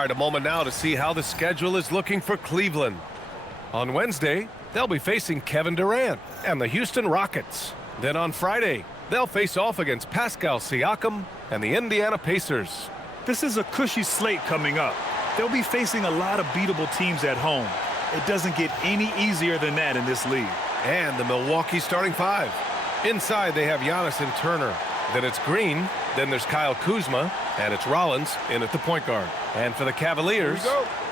All right, a moment now to see how the schedule is looking for Cleveland. On Wednesday, they'll be facing Kevin Durant and the Houston Rockets. Then on Friday, they'll face off against Pascal Siakam and the Indiana Pacers. This is a cushy slate coming up. They'll be facing a lot of beatable teams at home. It doesn't get any easier than that in this league. And the Milwaukee starting five. Inside, they have Giannis and Turner. Then it's Green. Then there's Kyle Kuzma. And it's Rollins in at the point guard. And for the Cavaliers,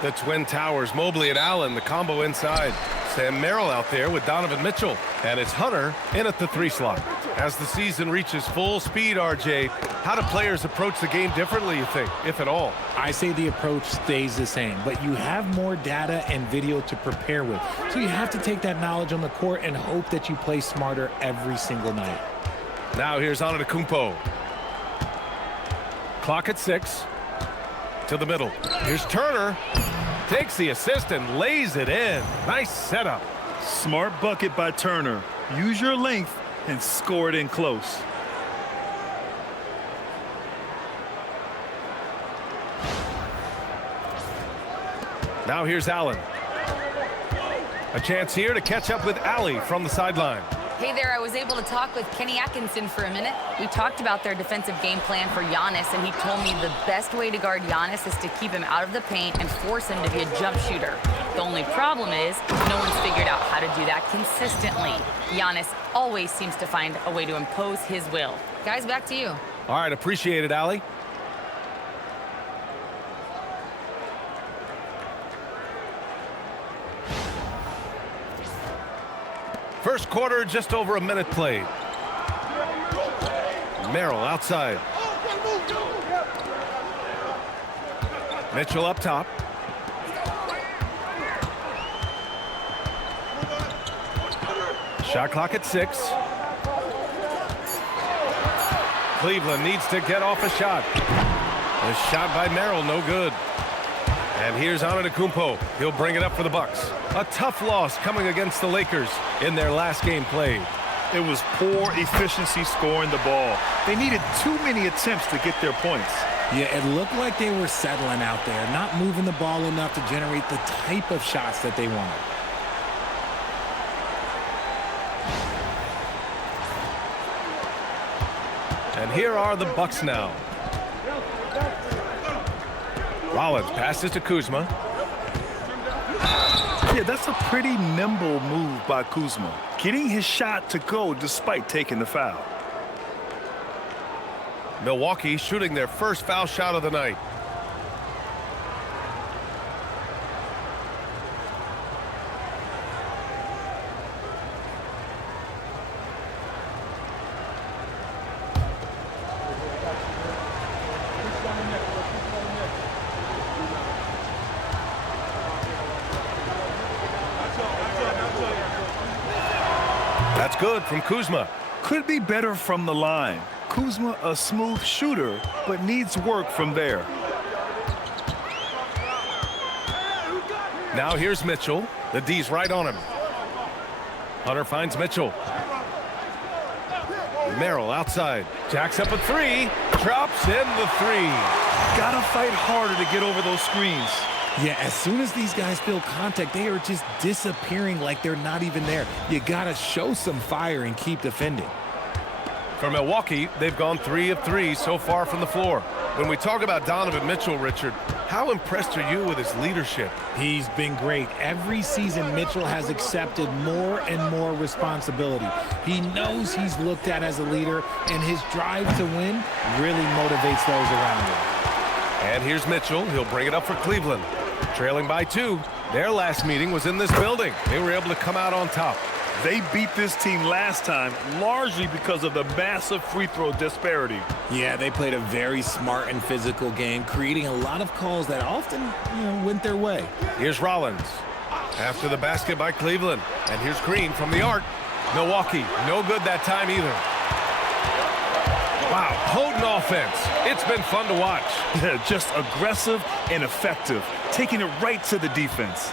the Twin Towers, Mobley and Allen, the combo inside. Sam Merrill out there with Donovan Mitchell. And it's Hunter in at the 3 slot. As the season reaches full speed, RJ, how do players approach the game differently, you think, if at all? I say the approach stays the same, but you have more data and video to prepare with. So you have to take that knowledge on the court and hope that you play smarter every single night. Now here's ANTETO. Clock at 6. To the middle. Here's Turner. Takes the assist and lays it in. Nice setup. Smart bucket by Turner. Use your length and score it in close. Now here's Allen. A chance here to catch up with Allie from the sideline. Hey there, I was able to talk with Kenny Atkinson for a minute. We talked about their defensive game plan for Giannis, and he told me the best way to guard Giannis is to keep him out of the paint and force him to be a jump shooter. The only problem is no one's figured out how to do that consistently. Giannis always seems to find a way to impose his will. Guys, back to you. All right, appreciate it, Allie. First quarter, just over a minute played. Merrill outside. Mitchell up top. Shot clock at 6. Cleveland needs to get off a shot. A shot by Merrill, no good. And here's ANTETO. He'll bring it up for the Bucks. A tough loss coming against the Lakers in their last game played. It was poor efficiency scoring the ball. They needed too many attempts to get their points. Yeah, it looked like they were settling out there, not moving the ball enough to generate the type of shots that they wanted. And here are the Bucks now. Rollins passes to Kuzma. Yeah, that's a pretty nimble move by Kuzma, getting his shot to go despite taking the foul. Milwaukee shooting their first foul shot of the night. That's good from Kuzma. Could be better from the line. Kuzma, a smooth shooter, but needs work from there. Now here's Mitchell. The D's right on him. Hunter finds Mitchell. Merrill outside. Jacks up a 3. Drops in the 3. Gotta fight harder to get over those screens. Yeah, as soon as these guys feel contact, they are just disappearing like they're not even there. You gotta show some fire and keep defending. For Milwaukee, they've gone 3 of 3 so far from the floor. When we talk about Donovan Mitchell, Richard, how impressed are you with his leadership? He's been great. Every season, Mitchell has accepted more and more responsibility. He knows he's looked at as a leader, and his drive to win really motivates those around him. And here's Mitchell. He'll bring it up for Cleveland. Trailing by 2. Their last meeting was in this building. They were able to come out on top. They beat this team last time largely because of the massive free throw disparity. Yeah, they played a very smart and physical game, creating a lot of calls that often, went their way. Here's Rollins. After the basket by Cleveland. And here's Green from the arc. Milwaukee, no good that time either. Wow, potent offense. It's been fun to watch. Yeah, just aggressive and effective, taking it right to the defense.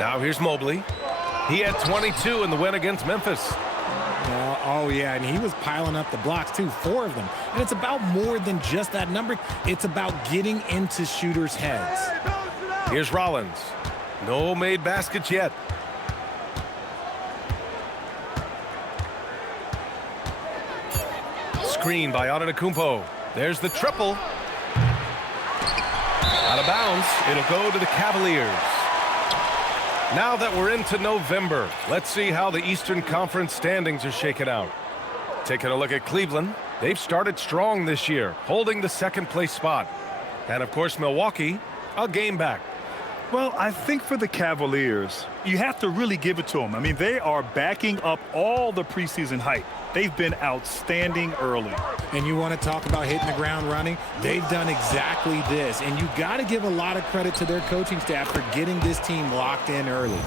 Now here's Mobley. He had 22 in the win against Memphis. Oh, yeah, and he was piling up the blocks, too, 4 of them. And it's about more than just that number. It's about getting into shooters' heads. Here's Rollins. No made baskets yet. Screen by ANTETO. There's the triple. Out of bounds. It'll go to the Cavaliers. Now that we're into November, let's see how the Eastern Conference standings are shaken out. Taking a look at Cleveland, they've started strong this year, holding the second-place spot. And, of course, Milwaukee, a game back. Well, I think for the Cavaliers, you have to really give it to them. I mean, they are backing up all the preseason hype. They've been outstanding early. And you want to talk about hitting the ground running? They've done exactly this. And you got to give a lot of credit to their coaching staff for getting this team locked in early.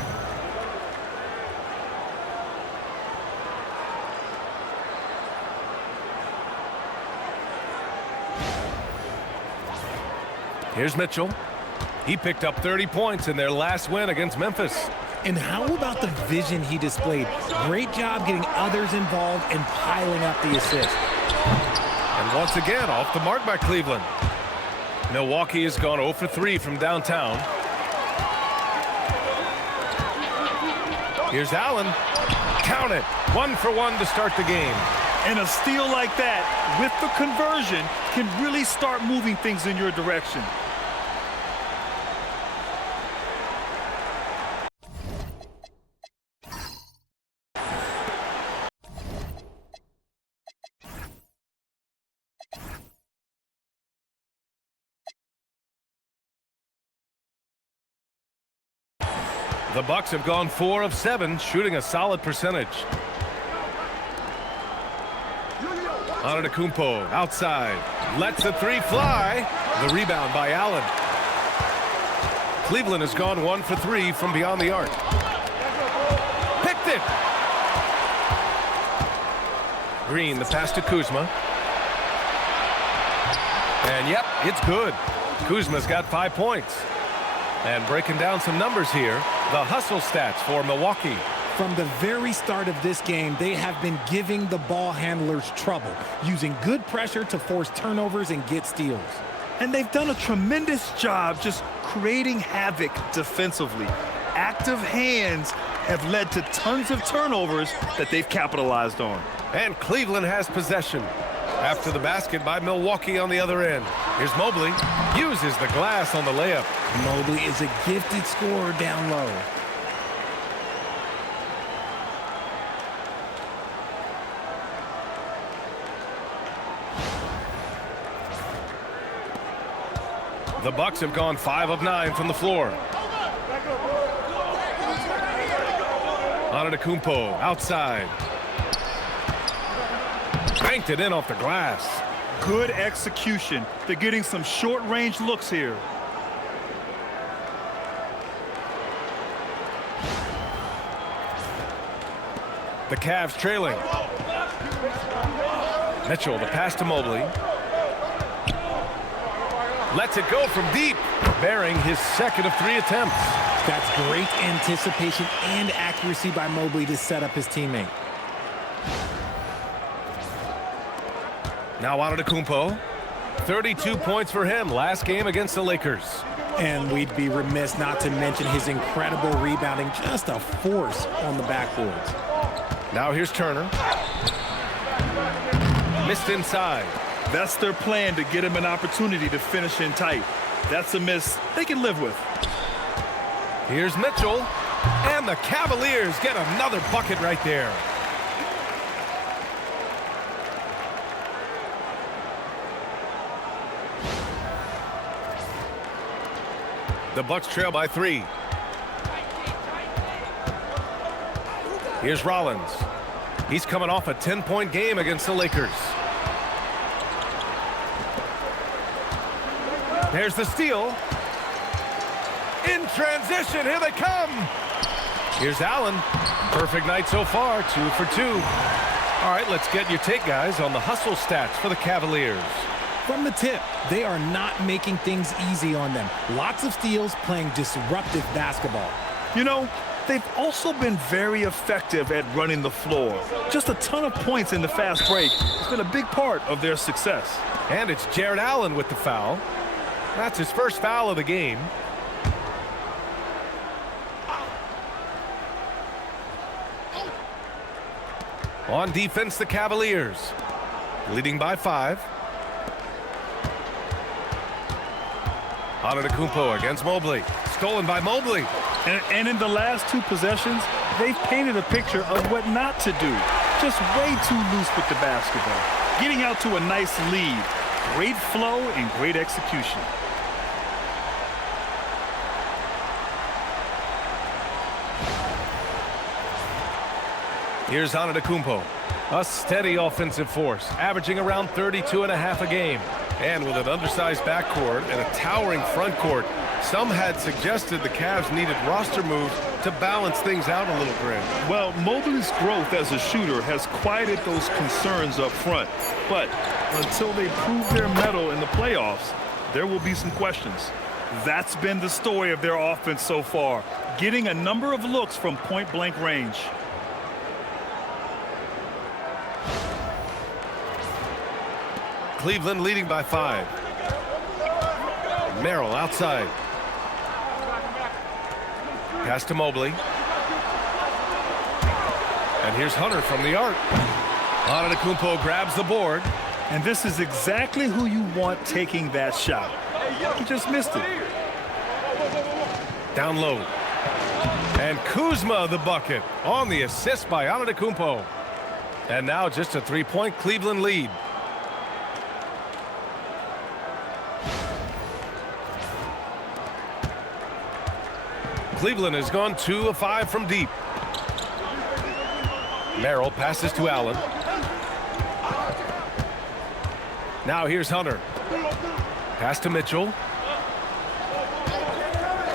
Here's Mitchell. He picked up 30 points in their last win against Memphis. And how about the vision he displayed? Great job getting others involved and piling up the assists. And once again, off the mark by Cleveland. Milwaukee has gone 0 for 3 from downtown. Here's Allen. Count it. 1 for 1 to start the game. And a steal like that, with the conversion, can really start moving things in your direction. The Bucks have gone 4 of 7, shooting a solid percentage. ANTETO outside. Lets the 3 fly. The rebound by Allen. Cleveland has gone 1 for 3 from beyond the arc. Picked it. Green, the pass to Kuzma. And yep, it's good. Kuzma's got 5 points. And breaking down some numbers here, the hustle stats for Milwaukee. From the very start of this game, they have been giving the ball handlers trouble, using good pressure to force turnovers and get steals. And they've done a tremendous job just creating havoc defensively. Active hands have led to tons of turnovers that they've capitalized on. And Cleveland has possession. After the basket by Milwaukee on the other end. Here's Mobley. Uses the glass on the layup. Mobley is a gifted scorer down low. The Bucks have gone 5 of 9 from the floor. ANTETO outside. Banked it in off the glass. Good execution. They're getting some short-range looks here. The Cavs trailing. Mitchell, the pass to Mobley. Lets it go from deep, bearing his second of 3 attempts. That's great anticipation and accuracy by Mobley to set up his teammate. Now ANTETO. 32 points for him last game against the Lakers. And we'd be remiss not to mention his incredible rebounding, just a force on the backboards. Now here's Turner. Missed inside. That's their plan, to get him an opportunity to finish in tight. That's a miss they can live with. Here's Mitchell. And the Cavaliers get another bucket right there. The Bucks trail by 3. Here's Rollins. He's coming off a 10-point game against the Lakers. There's the steal. In transition, here they come. Here's Allen. Perfect night so far, 2 for 2. All right, let's get your take, guys, on the hustle stats for the Cavaliers. From the tip, they are not making things easy on them. Lots of steals, playing disruptive basketball. You know, they've also been very effective at running the floor. Just a ton of points in the fast break has been a big part of their success. And it's Jared Allen with the foul. That's his first foul of the game. On defense, the Cavaliers, leading by 5. ANTETO against Mobley. Stolen by Mobley. And in the last 2 possessions, they've painted a picture of what not to do. Just way too loose with the basketball. Getting out to a nice lead. Great flow and great execution. Here's ANTETO, a steady offensive force, averaging around 32.5 a game. And with an undersized backcourt and a towering front court, some had suggested the Cavs needed roster moves to balance things out a little bit. Well, Mobley's growth as a shooter has quieted those concerns up front. But until they prove their mettle in the playoffs, there will be some questions. That's been the story of their offense so far, getting a number of looks from point-blank range. Cleveland leading by 5. Merrill outside. Pass to Mobley. And here's Hunter from the arc. ANTETO grabs the board. And this is exactly who you want taking that shot. He just missed it. Down low. And Kuzma the bucket on the assist by ANTETO. And now just a 3-point Cleveland lead. Cleveland has gone 2 of 5 from deep. Merrill passes to Allen. Now here's Hunter. Pass to Mitchell.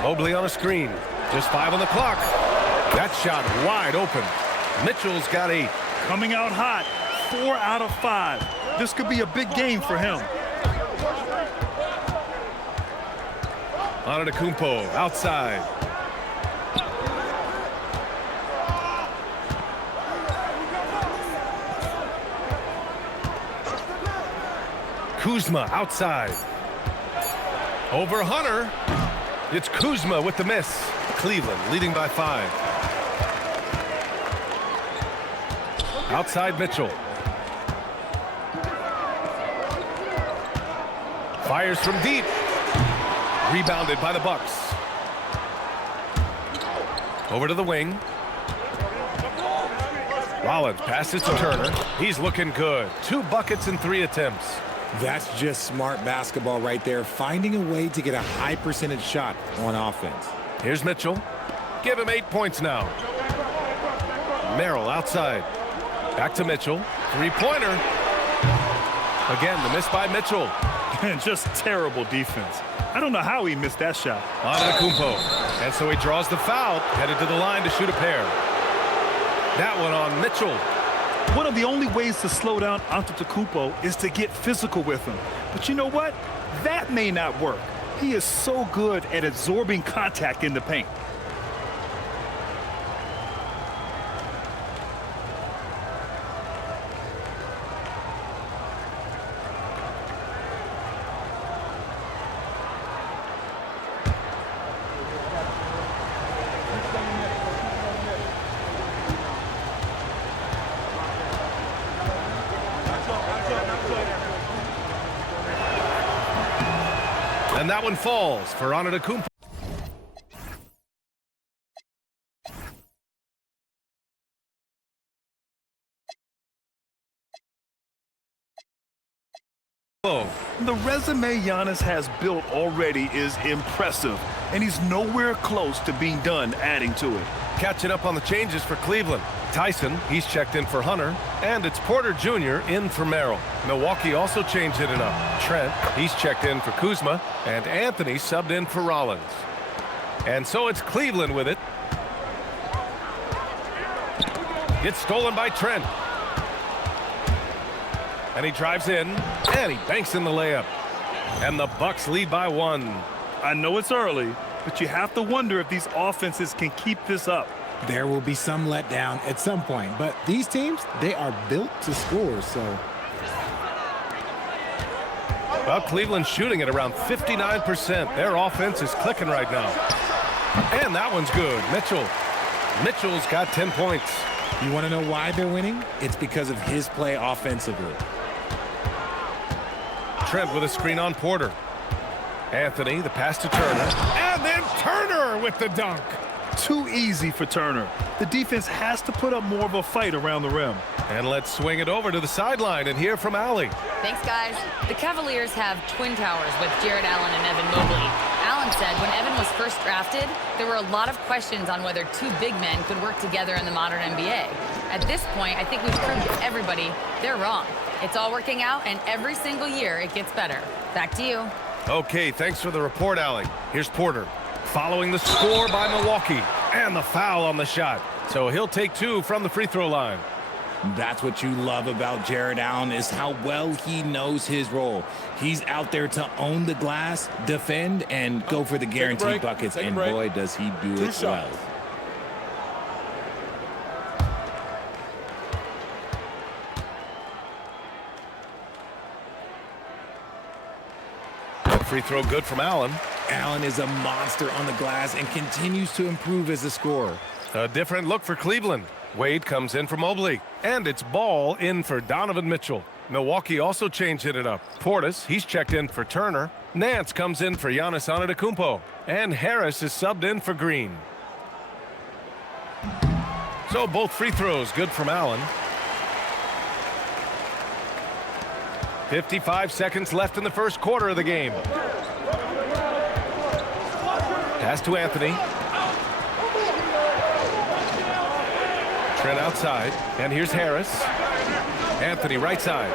Mobley on a screen. Just 5 on the clock. That shot wide open. Mitchell's got 8. Coming out hot, 4 out of 5. This could be a big game for him. ANTETO outside. Kuzma outside. Over Hunter. It's Kuzma with the miss. Cleveland leading by 5. Outside Mitchell. Fires from deep. Rebounded by the Bucks. Over to the wing. Rollins passes to Turner. He's looking good. 2 buckets in 3 attempts. That's just smart basketball right there, finding a way to get a high percentage shot on offense. Here's Mitchell. Give him 8 points now. Merrill outside. Back to Mitchell. 3-pointer. Again, the miss by Mitchell. And just terrible defense. I don't know how he missed that shot. ANTETO. And so he draws the foul, headed to the line to shoot a pair. That one on Mitchell. One of the only ways to slow down ANTETO is to get physical with him. But you know what? That may not work. He is so good at absorbing contact in the paint. And that one falls for ANTETO. The resume Giannis has built already is impressive, and he's nowhere close to being done adding to it. Catching up on the changes for Cleveland. Tyson, he's checked in for Hunter, and it's Porter Jr. in for Merrill. Milwaukee also changed it up. Trent, he's checked in for Kuzma, and Anthony subbed in for Rollins. And so it's Cleveland with it. Gets stolen by Trent. And he drives in, and he banks in the layup. And the Bucks lead by 1. I know it's early, but you have to wonder if these offenses can keep this up. There will be some letdown at some point, but these teams, they are built to score, so. Well, Cleveland's shooting at around 59%. Their offense is clicking right now. And that one's good. Mitchell's got 10 points. You want to know why they're winning? It's because of his play offensively. Trent with a screen on Porter. Anthony, the pass to Turner. And then Turner with the dunk. Too easy for Turner. The defense has to put up more of a fight around the rim. And let's swing it over to the sideline and hear from Allie. Thanks, guys. The Cavaliers have twin towers with Jared Allen and Evan Mobley. Allen said when Evan was first drafted, there were a lot of questions on whether two big men could work together in the modern NBA. At this point, I think we've proved to everybody they're wrong. It's all working out, and every single year it gets better. Back to you. Okay, thanks for the report, Allie. Here's Porter. Following the score by Milwaukee. And the foul on the shot. So he'll take 2 from the free throw line. That's what you love about Jared Allen is how well he knows his role. He's out there to own the glass, defend, and go for the guaranteed buckets. And boy, does he do it well. Free throw good from Allen. Allen is a monster on the glass and continues to improve as a scorer. A different look for Cleveland. Wade comes in for Mobley. And it's Ball in for Donovan Mitchell. Milwaukee also changed it up. Portis, he's checked in for Turner. Nance comes in for Giannis Antetokounmpo. And Harris is subbed in for Green. So both free throws good from Allen. 55 seconds left in the first quarter of the game. Pass to Anthony. Trent outside. And here's Harris. Anthony right side.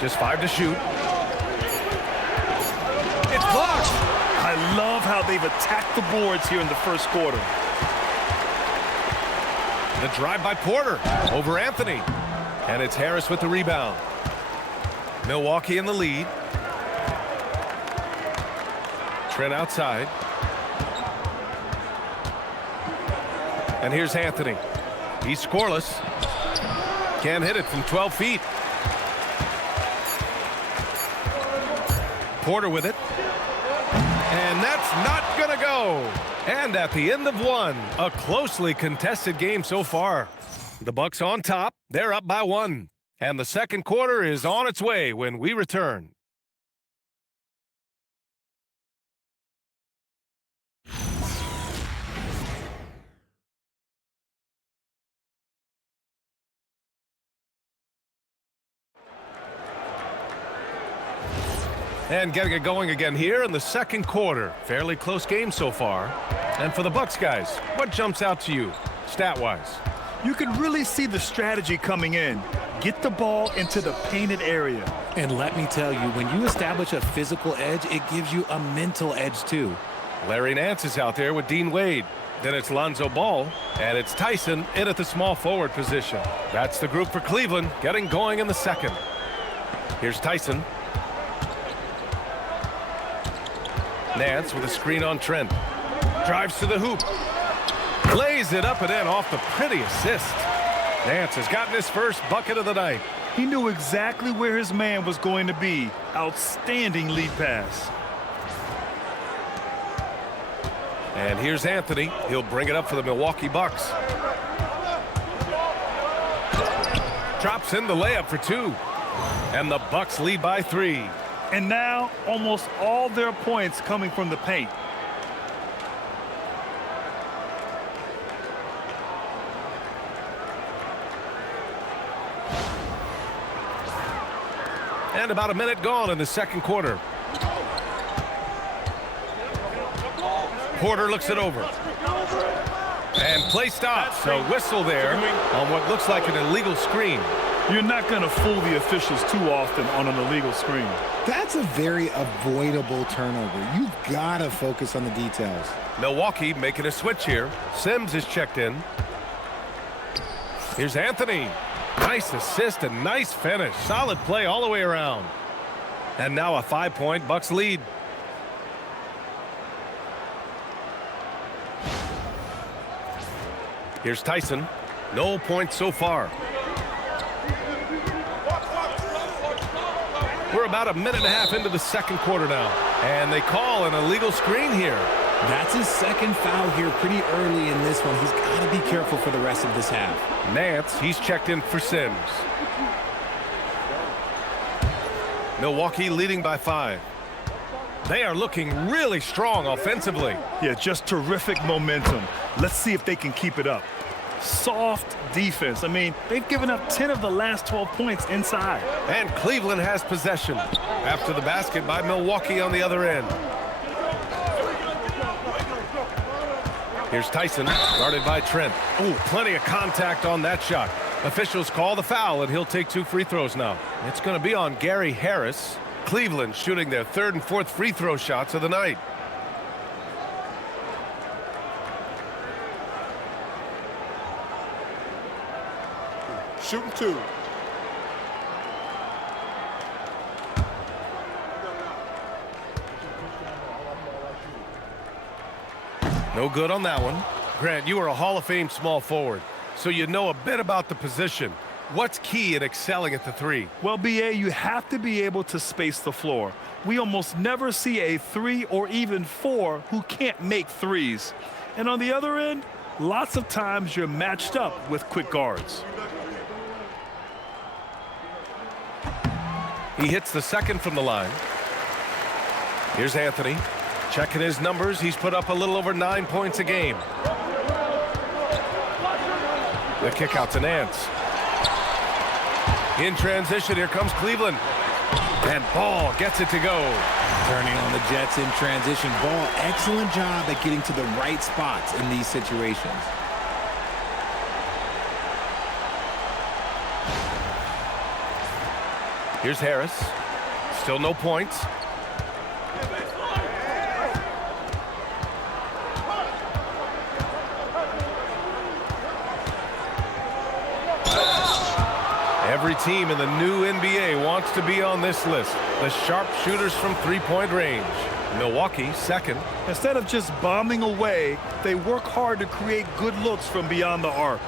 Just 5 to shoot. It's blocked. I love how they've attacked the boards here in the first quarter. The drive by Porter over Anthony. And it's Harris with the rebound. Milwaukee in the lead. Trent outside. And here's Anthony. He's scoreless. Can't hit it from 12 feet. Porter with it. And that's not going to go. And at the end of one, a closely contested game so far. The Bucks on top. They're up by 1. And the second quarter is on its way when we return. And getting it going again here in the second quarter. Fairly close game so far. And for the Bucks guys, what jumps out to you, stat-wise? You can really see the strategy coming in. Get the ball into the painted area. And let me tell you, when you establish a physical edge, it gives you a mental edge too. Larry Nance is out there with Dean Wade. Then it's Lonzo Ball, and it's Tyson in at the small forward position. That's the group for Cleveland getting going in the second. Here's Tyson. Nance with a screen on Trent. Drives to the hoop. Lays it up and in off the pretty assist. Nance has gotten his first bucket of the night. He knew exactly where his man was going to be. Outstanding lead pass. And here's Anthony. He'll bring it up for the Milwaukee Bucks. Drops in the layup for 2. And the Bucks lead by 3. And now almost all their points coming from the paint. And about a minute gone in the second quarter. Porter looks it over. And play stops. A whistle there on what looks like an illegal screen. You're not going to fool the officials too often on an illegal screen. That's a very avoidable turnover. You gotta focus on the details. Milwaukee making a switch here. Sims is checked in. Here's Anthony. Nice assist and nice finish. Solid play all the way around. And now a 5-point Bucks lead. Here's Tyson. No points so far. We're about a minute and a half into the second quarter now. And they call an illegal screen here. That's his second foul here pretty early in this one. He's got to be careful for the rest of this half. Nance, he's checked in for Sims. Milwaukee leading by 5. They are looking really strong offensively. Yeah, just terrific momentum. Let's see if they can keep it up. Soft defense. I mean, they've given up 10 of the last 12 points inside. And Cleveland has possession after the basket by Milwaukee on the other end. Here's Tyson, guarded by Trent. Ooh, plenty of contact on that shot. Officials call the foul, and he'll take 2 free throws now. It's going to be on Gary Harris. Cleveland shooting their 3rd and 4th free throw shots of the night. Shooting 2. No good on that one. Grant, you are a Hall of Fame small forward, so you know a bit about the position. What's key in excelling at the 3? Well, BA, you have to be able to space the floor. We almost never see a 3 or even 4 who can't make threes. And on the other end, lots of times you're matched up with quick guards. He hits the second from the line. Here's Anthony. Checking his numbers, he's put up a little over 9 points a game. The kick out to Nance. In transition, here comes Cleveland. And Ball gets it to go. Turning on the Jets in transition. Ball, excellent job at getting to the right spots in these situations. Here's Harris. Still no points. Every team in the new NBA wants to be on this list. The sharpshooters from three-point range. Milwaukee, second. Instead of just bombing away, they work hard to create good looks from beyond the arc.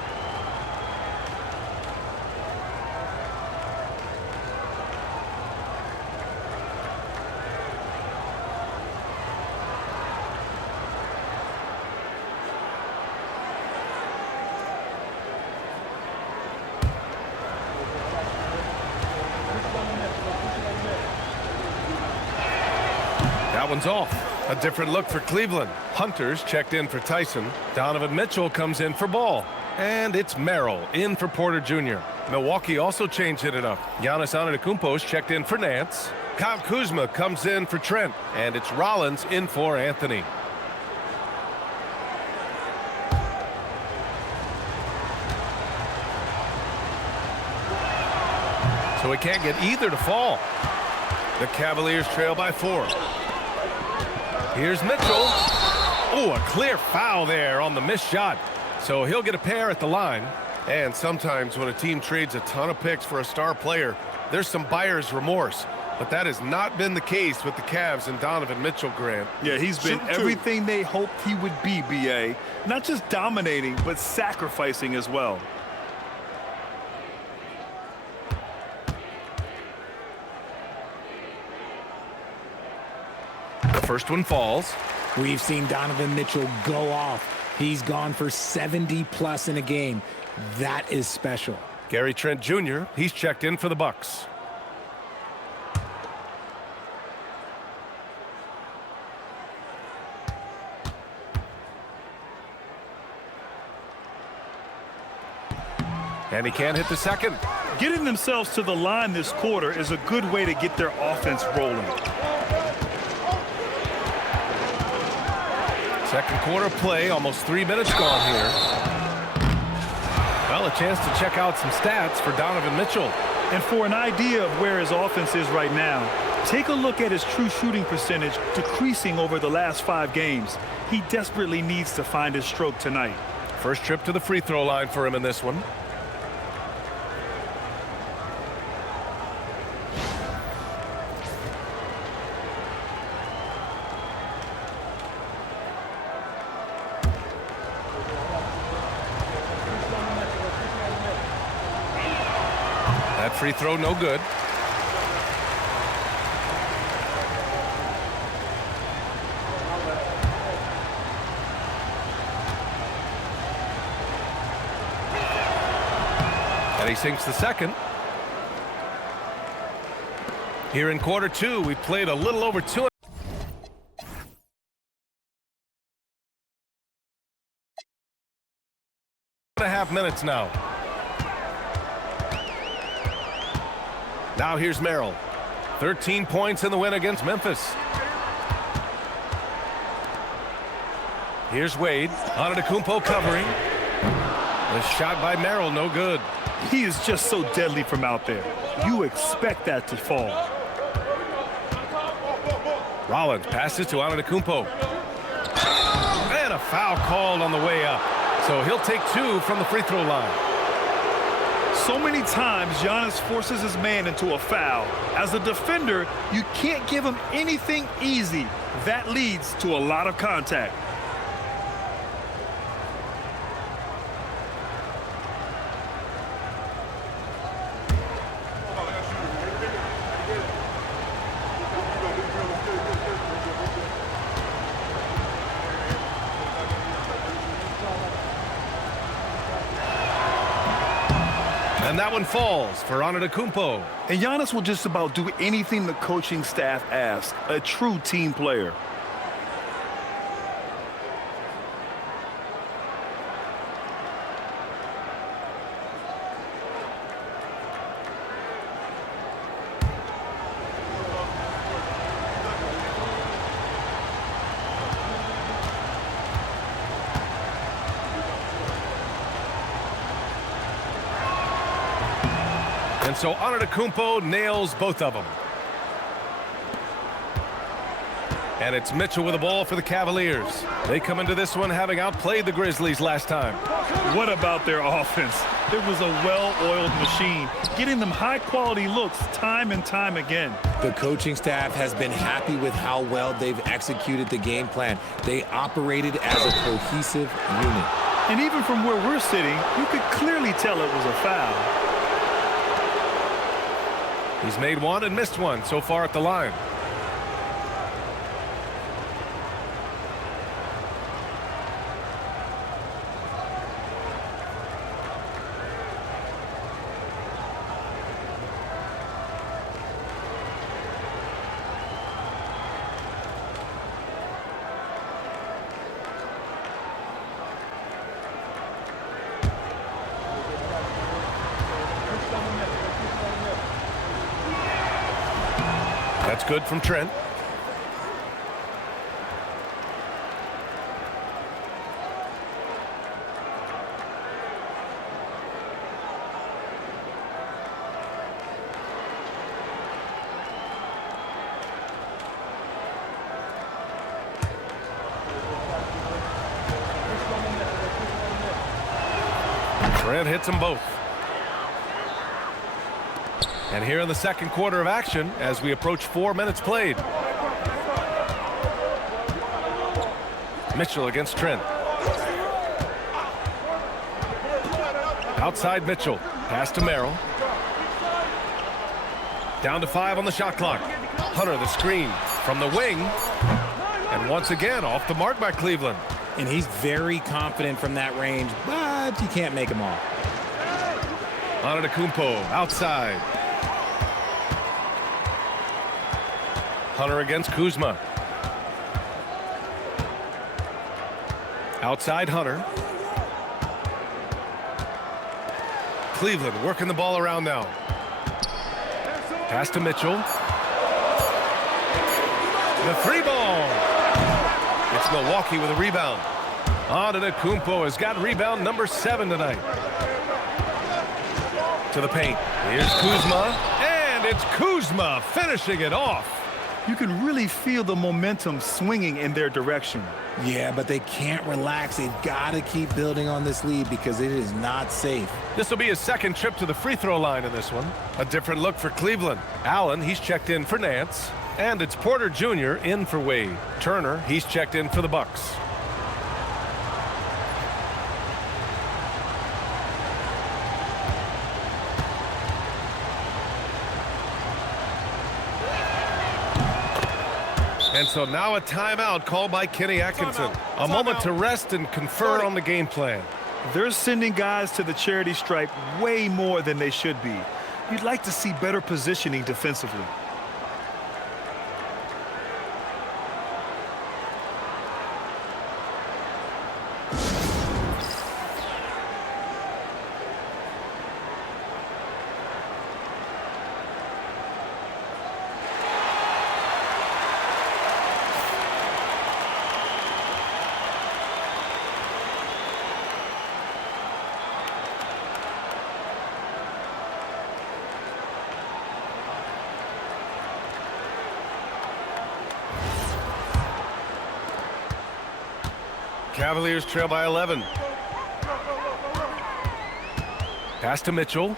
That one's off. A different look for Cleveland. Hunter's checked in for Tyson. Donovan Mitchell comes in for Ball. And it's Merrill in for Porter Jr. Milwaukee also changed it up. Giannis Antetokounmpo's checked in for Nance. Kyle Kuzma comes in for Trent. And it's Rollins in for Anthony. So he can't get either to fall. The Cavaliers trail by 4. Here's Mitchell. Oh, a clear foul there on the missed shot. So he'll get a pair at the line. And sometimes when a team trades a ton of picks for a star player, there's some buyer's remorse. But that has not been the case with the Cavs and Donovan Mitchell, Grant. Yeah, he's been everything they hoped he would be, BA. Not just dominating, but sacrificing as well. The first one falls. We've seen Donovan Mitchell go off. He's gone for 70+ in a game. That is special. Gary Trent Jr., he's checked in for the Bucks. And he can't hit the second. Getting themselves to the line this quarter is a good way to get their offense rolling. Second quarter play, almost 3 minutes gone here. Well, a chance to check out some stats for Donovan Mitchell. And for an idea of where his offense is right now, take a look at his true shooting percentage decreasing over the last 5 games. He desperately needs to find his stroke tonight. First trip to the free throw line for him in this one. That free throw no good. And he sinks the second. Here in quarter two, we played a little over 2.5 minutes now. Now here's Merrill. 13 points in the win against Memphis. Here's Wade. Antetokounmpo covering. The shot by Merrill, no good. He is just so deadly from out there. You expect that to fall. Rollins passes to Antetokounmpo. And a foul called on the way up. So he'll take 2 from the free throw line. So many times Giannis forces his man into a foul. As a defender, you can't give him anything easy. That leads to a lot of contact. And that one falls for Antetokounmpo. And Giannis will just about do anything the coaching staff asks. A true team player. And so Antetokounmpo nails both of them. And it's Mitchell with the ball for the Cavaliers. They come into this one having outplayed the Grizzlies last time. What about their offense? It was a well-oiled machine, getting them high-quality looks time and time again. The coaching staff has been happy with how well they've executed the game plan. They operated as a cohesive unit. And even from where we're sitting, you could clearly tell it was a foul. He's made one and missed one so far at the line. That's good from Trent. Trent hits them both. And here in the second quarter of action as we approach 4 minutes played. Mitchell against Trent. Outside Mitchell. Pass to Merrill. Down to 5 on the shot clock. Hunter the screen from the wing. And once again off the mark by Cleveland. And he's very confident from that range, but you can't make him all. Antetokounmpo outside. Hunter against Kuzma. Outside Hunter. Cleveland working the ball around now. Pass to Mitchell. The three ball. It's Milwaukee with a rebound. Antetokounmpo has got rebound number 7 tonight. To the paint. Here's Kuzma. And it's Kuzma finishing it off. You can really feel the momentum swinging in their direction. Yeah, but they can't relax. They've got to keep building on this lead because it is not safe. This will be his second trip to the free throw line in this one. A different look for Cleveland. Allen, he's checked in for Nance. And it's Porter Jr. in for Wade. Turner, he's checked in for the Bucks. And so now a timeout called by Kenny Atkinson. A moment to rest and confer on the game plan. They're sending guys to the charity stripe way more than they should be. You'd like to see better positioning defensively. Cavaliers trail by 11. Pass to Mitchell.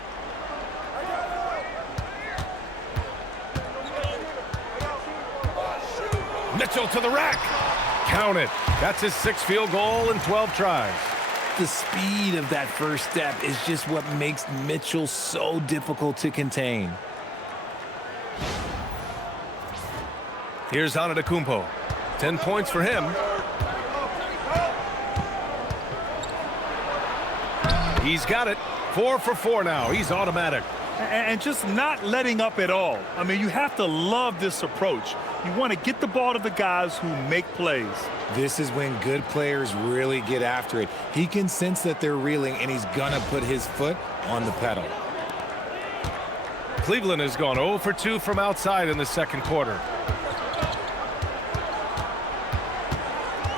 Mitchell to the rack. Count it. That's his 6th field goal in 12 tries. The speed of that first step is just what makes Mitchell so difficult to contain. Here's ANTETO. 10 points for him. He's got it. 4 for 4 now. He's automatic. And just not letting up at all. I mean, you have to love this approach. You want to get the ball to the guys who make plays. This is when good players really get after it. He can sense that they're reeling, and he's going to put his foot on the pedal. Cleveland has gone 0 for 2 from outside in the second quarter.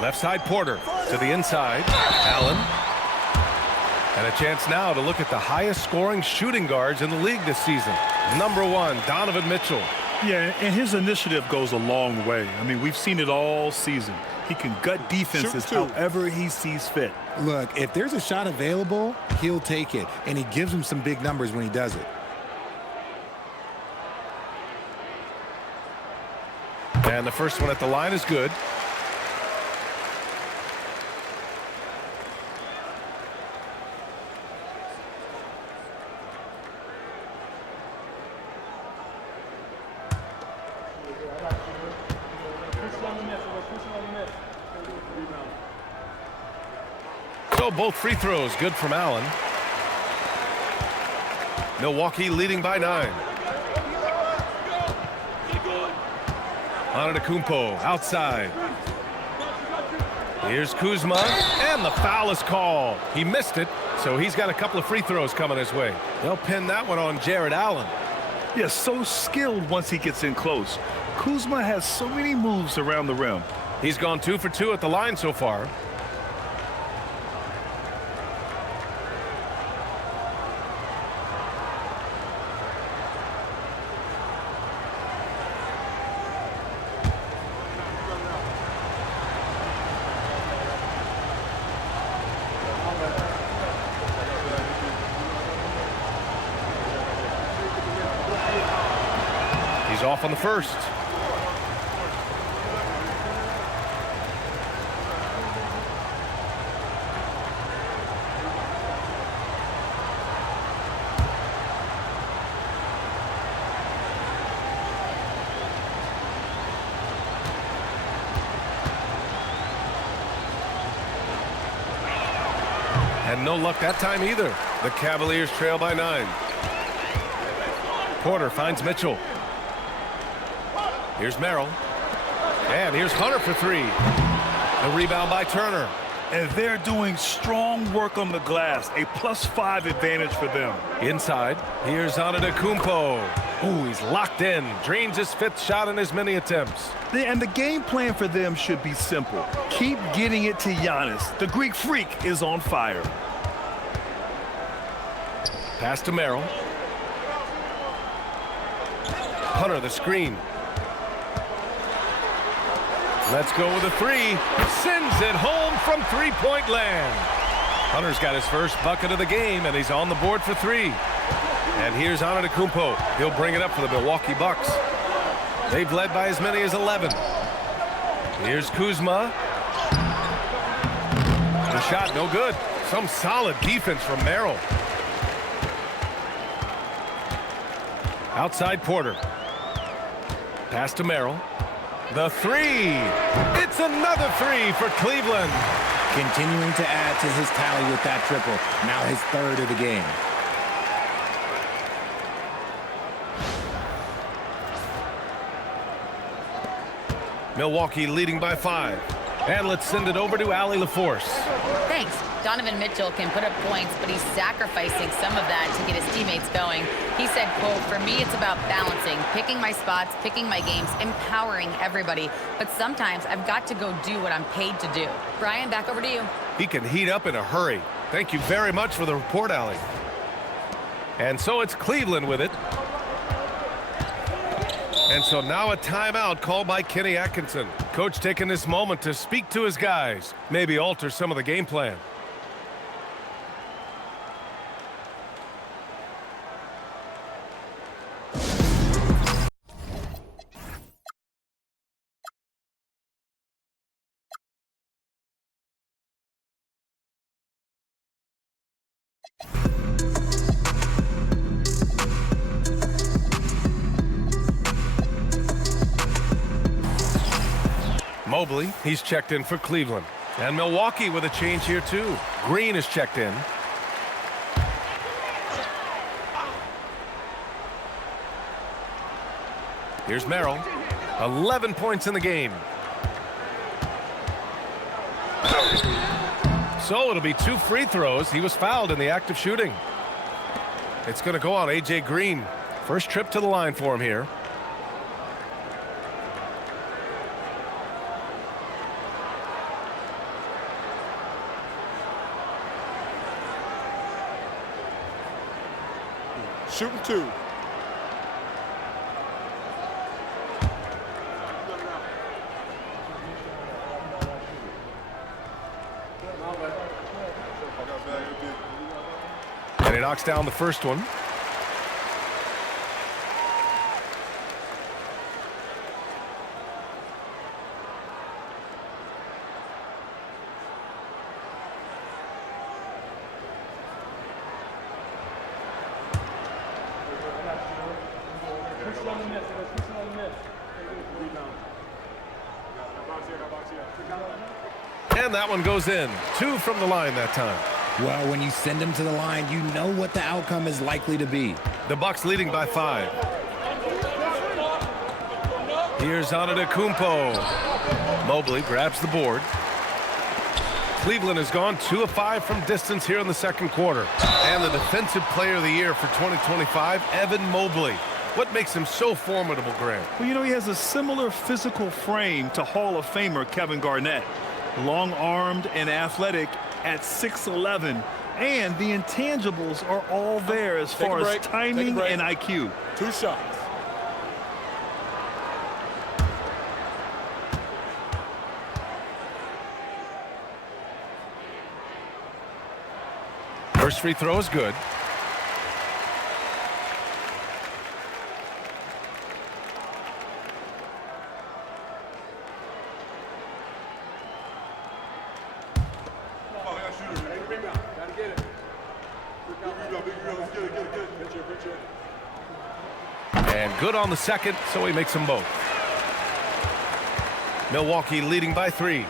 Left side Porter to the inside. Allen. And a chance now to look at the highest scoring shooting guards in the league this season. Number 1, Donovan Mitchell. Yeah, and his initiative goes a long way. I mean, we've seen it all season. He can gut defenses however he sees fit. Look, if there's a shot available, he'll take it. And he gives him some big numbers when he does it. And the first one at the line is good. So both free throws good from Allen. Milwaukee leading by 9. ANTETO outside. Here's Kuzma, and the foul is called. He missed it, so he's got a couple of free throws coming his way. They'll pin that one on Jared Allen. Yeah, so skilled once he gets in close. Kuzma has so many moves around the rim. He's gone 2 for 2 at the line so far. He's off on the first. And no luck that time either. The Cavaliers trail by 9. Porter finds Mitchell. Here's Merrill. And here's Hunter for 3. A rebound by Turner. And they're doing strong work on the glass. A +5 advantage for them. Inside, here's ANTETO. Ooh, he's locked in. Drains his 5th shot in as many attempts. And the game plan for them should be simple. Keep getting it to Giannis. The Greek freak is on fire. Pass to Merrill. Hunter the screen. Let's go with a 3. Sends it home from 3-point land. Hunter's got his first bucket of the game, and he's on the board for 3. And here's ANTETO. He'll bring it up for the Milwaukee Bucks. They've led by as many as 11. Here's Kuzma. The shot no good. Some solid defense from Merrill. Outside Porter. Pass to Merrill. The three. It's another three for Cleveland. Continuing to add to his tally with that triple. Now his third of the game. Milwaukee leading by 5. And let's send it over to Allie LaForce. Thanks. Donovan Mitchell can put up points, but he's sacrificing some of that to get his teammates going. He said, quote, "For me, it's about balancing, picking my spots, picking my games, empowering everybody. But sometimes I've got to go do what I'm paid to do." Brian, back over to you. He can heat up in a hurry. Thank you very much for the report, Allie. And so it's Cleveland with it. And so now a timeout called by Kenny Atkinson. Coach taking this moment to speak to his guys, maybe alter some of the game plan. Mobley, he's checked in for Cleveland. And Milwaukee with a change here too. Green is checked in. Here's Merrill. 11 points in the game. So it'll be 2 free throws. He was fouled in the act of shooting. It's going to go on A.J. Green. First trip to the line for him here. Shooting 2. And he knocks down the first one. And that one goes in. 2 from the line that time. Well, when you send him to the line, you know what the outcome is likely to be. The Bucks leading by 5. Here's ANTETO. Mobley grabs the board. Cleveland has gone 2 of 5 from distance here in the second quarter. And the Defensive Player of the Year for 2025, Evan Mobley. What makes him so formidable, Grant? Well, you know, he has a similar physical frame to Hall of Famer Kevin Garnett. Long-armed and athletic at 6'11", and the intangibles are all there as far as timing and IQ. 2 shots. First free throw is good. And good on the second, so he makes them both. Milwaukee leading by 3.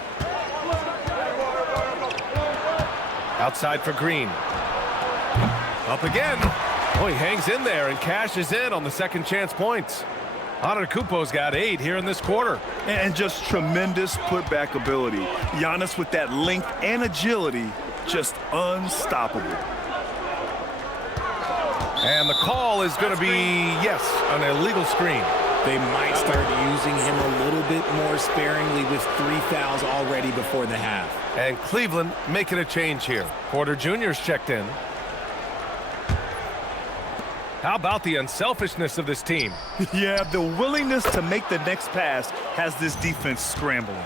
Outside for Green. Up again. Oh, he hangs in there and cashes in on the second chance points. ANTETO's got 8 here in this quarter. And just tremendous putback ability. Giannis with that length and agility, just unstoppable. And the call is going to be, yes, an illegal screen. They might start using him a little bit more sparingly with 3 fouls already before the half. And Cleveland making a change here. Porter Jr.'s checked in. How about the unselfishness of this team? Yeah, the willingness to make the next pass has this defense scrambling.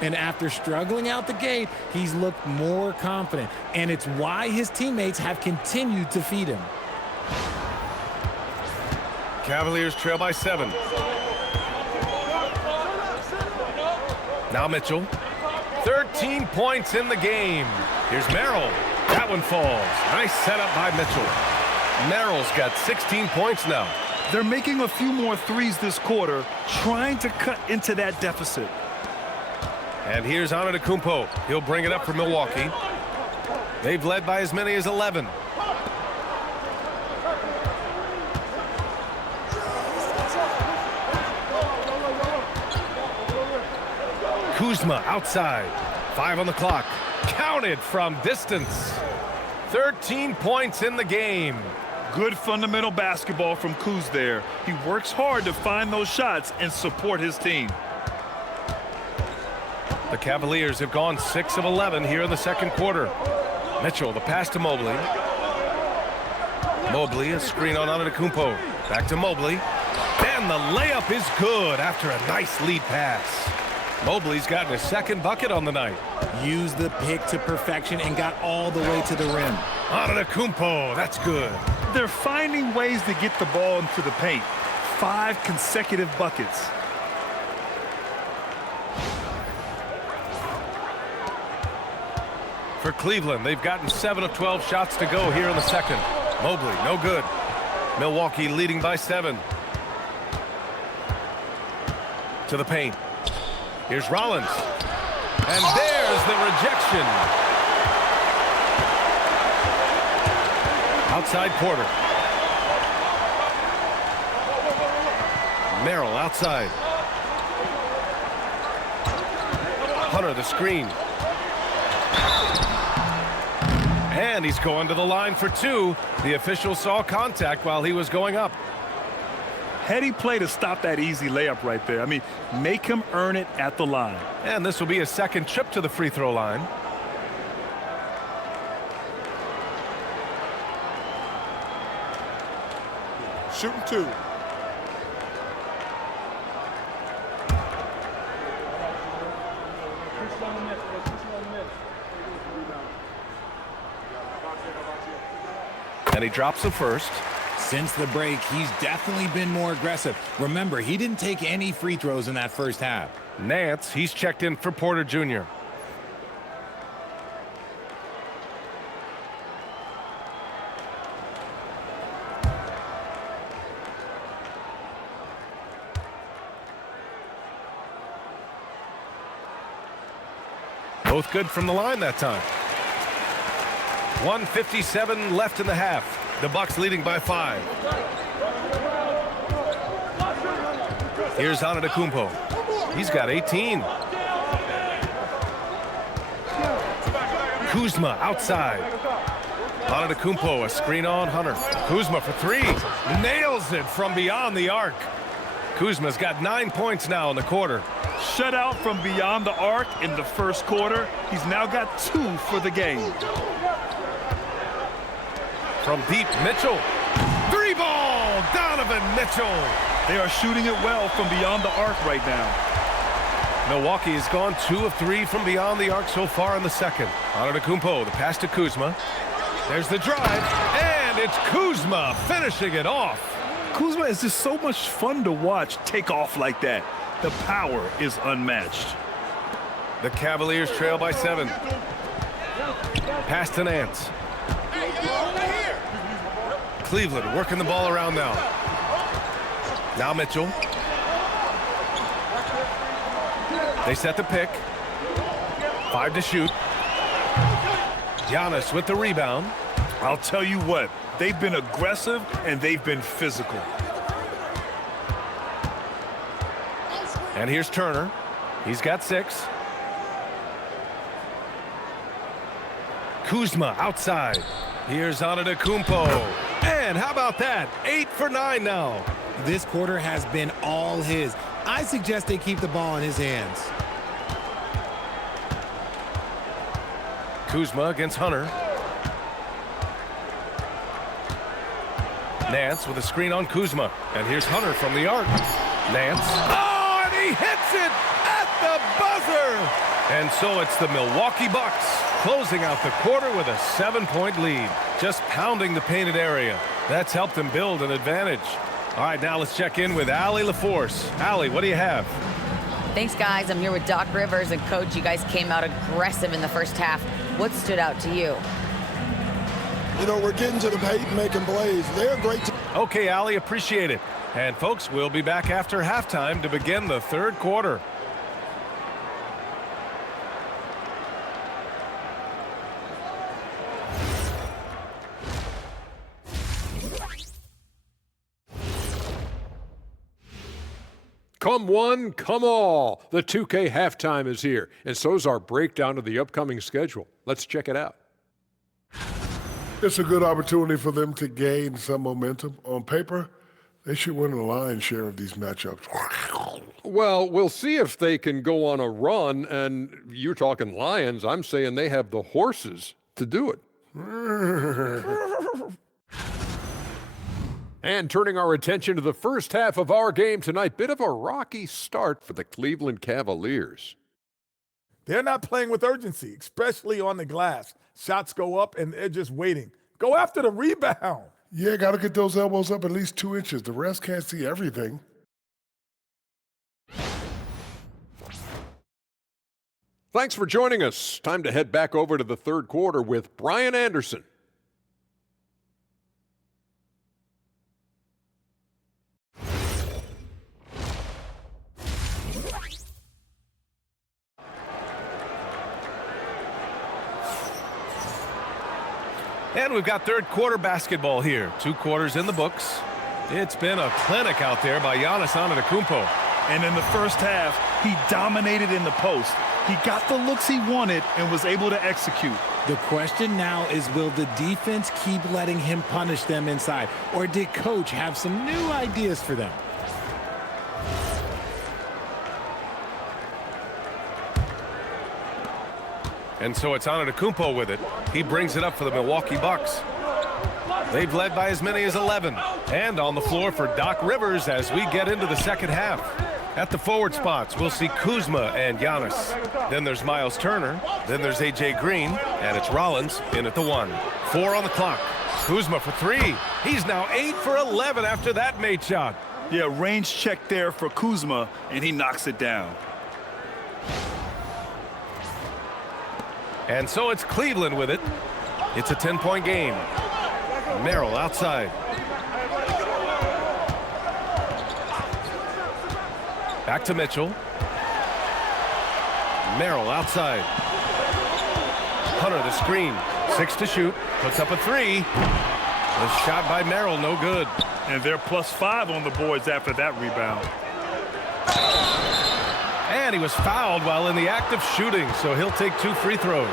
And after struggling out the gate, he's looked more confident. And it's why his teammates have continued to feed him. Cavaliers trail by 7. Now Mitchell. 13 points in the game. Here's Merrill. That one falls. Nice setup by Mitchell. Merrill's got 16 points now. They're making a few more threes this quarter, trying to cut into that deficit. And here's ANTETO. He'll bring it up for Milwaukee. They've led by as many as 11. Kuzma outside. 5 on the clock. Counted from distance. 13 points in the game. Good fundamental basketball from Kuz there. He works hard to find those shots and support his team. The Cavaliers have gone 6 of 11 here in the second quarter. Mitchell, the pass to Mobley. Mobley, a screen on ANTETO. Back to Mobley. And the layup is good after a nice lead pass. Mobley's gotten his second bucket on the night. Used the pick to perfection and got all the way to the rim. ANTETO, that's good. They're finding ways to get the ball into the paint. 5 consecutive buckets. For Cleveland, they've gotten 7 of 12 shots to go here in the second. Mobley, no good. Milwaukee leading by 7. To the paint. Here's Rollins. And there's the rejection. Outside Porter. Merrill outside. Hunter the screen. And he's going to the line for 2. The official saw contact while he was going up. Heady play to stop that easy layup right there. I mean, make him earn it at the line. And this will be a second trip to the free throw line. Shooting 2. And he drops the first. Since the break, he's definitely been more aggressive. Remember, he didn't take any free throws in that first half. Nance, he's checked in for Porter Jr. Both good from the line that time. 1:57 left in the half. The Bucks leading by 5. Here's ANTETO. He's got 18. Kuzma outside. ANTETO, a screen on Hunter. Kuzma for 3. Nails it from beyond the arc. Kuzma's got 9 points now in the quarter. Shut out from beyond the arc in the first quarter. He's now got 2 for the game. From deep, Mitchell. 3-ball, Donovan Mitchell. They are shooting it well from beyond the arc right now. Milwaukee has gone 2 of 3 from beyond the arc so far in the second. ANTETO, the pass to Kuzma. There's the drive, and it's Kuzma finishing it off. Kuzma is just so much fun to watch take off like that. The power is unmatched. The Cavaliers trail by 7. Pass to Nance. Cleveland working the ball around now. Now Mitchell. They set the pick. 5 to shoot. Giannis with the rebound. I'll tell you what, they've been aggressive and they've been physical. And here's Turner. He's got 6. Kuzma outside. Here's ANTETO. And how about that? 8 for 9 now. This quarter has been all his. I suggest they keep the ball in his hands. Kuzma against Hunter. Nance with a screen on Kuzma. And here's Hunter from the arc. Nance. Oh, and he hits it at the buzzer. And so it's the Milwaukee Bucks closing out the quarter with a 7-point lead. Just pounding the painted area. That's helped them build an advantage. All right, now let's check in with Allie LaForce. Allie, what do you have? Thanks, guys. I'm here with Doc Rivers and Coach. You guys came out aggressive in the first half. What stood out to you? You know, we're getting to the paint making plays. They're a great team. Okay, Ali, appreciate it. And folks, we'll be back after halftime to begin the third quarter. Come one, come all. The 2K halftime is here, and so's our breakdown of the upcoming schedule. Let's check it out. It's a good opportunity for them to gain some momentum. On paper, they should win a lion's share of these matchups. Well, we'll see if they can go on a run, and you're talking Lions. I'm saying they have the horses to do it. And turning our attention to the first half of our game tonight, bit of a rocky start for the Cleveland Cavaliers. They're not playing with urgency, especially on the glass. Shots go up, and they're just waiting. Go after the rebound. Yeah, got to get those elbows up at least 2 inches. The rest can't see everything. Thanks for joining us. Time to head back over to the third quarter with Brian Anderson. And we've got third quarter basketball here. 2 quarters in the books. It's been a clinic out there by Giannis Antetokounmpo. And in the first half, he dominated in the post. He got the looks he wanted and was able to execute. The question now is, will the defense keep letting him punish them inside? Or did Coach have some new ideas for them? And so it's Antetokounmpo with it. He brings it up for the Milwaukee Bucks. They've led by as many as 11. And on the floor for Doc Rivers as we get into the second half. At the forward spots, we'll see Kuzma and Giannis. Then there's Miles Turner. Then there's A.J. Green. And it's Rollins in at the 1. 4 on the clock. Kuzma for 3. He's now 8 for 11 after that made shot. Yeah, range check there for Kuzma, and he knocks it down. And so it's Cleveland with it. It's a 10-point game. Merrill outside. Back to Mitchell. Merrill outside. Hunter the screen. 6 to shoot. Puts up a 3. The shot by Merrill, no good. And they're +5 on the boards after that rebound. And he was fouled while in the act of shooting, so he'll take 2 free throws.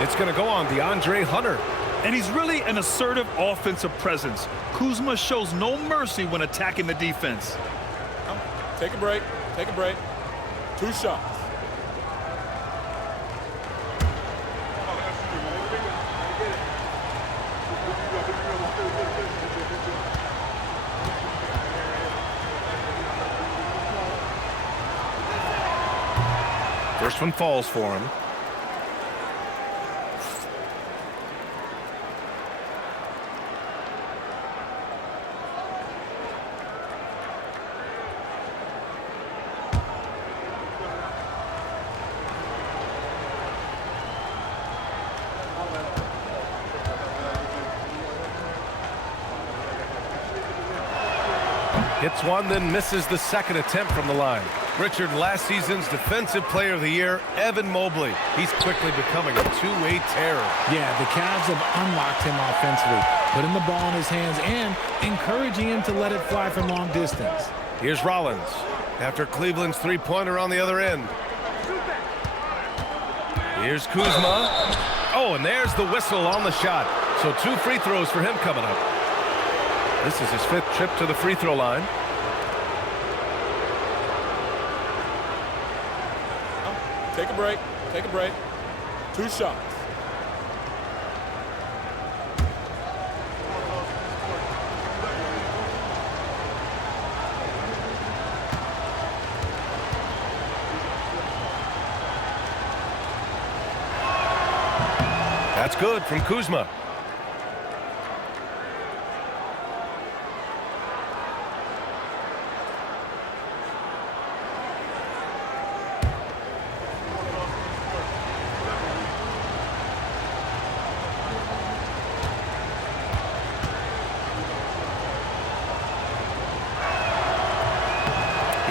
It's going to go on DeAndre Hunter. And he's really an assertive offensive presence. Kuzma shows no mercy when attacking the defense. Take a break. Take a break. 2 shots. First one falls for him. Hits one, then misses the second attempt from the line. Richard, last season's Defensive Player of the Year, Evan Mobley. He's quickly becoming a two-way terror. Yeah, the Cavs have unlocked him offensively, putting the ball in his hands and encouraging him to let it fly from long distance. Here's Rollins after Cleveland's three-pointer on the other end. Here's Kuzma. Oh, and there's the whistle on the shot. So 2 free throws for him coming up. This is his 5th trip to the free throw line. Take a break. Take a break. 2 shots. That's good from Kuzma.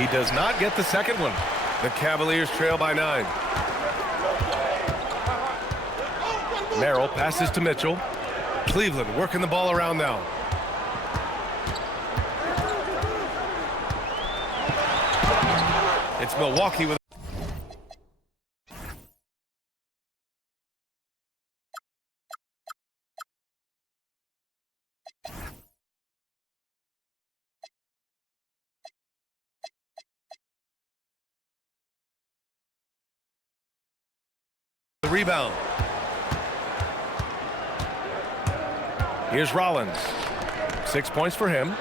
He does not get the second one. The Cavaliers trail by 9. Merrill passes to Mitchell. Cleveland working the ball around now. It's Milwaukee with the rebound. Here's Rollins. 6 points for him.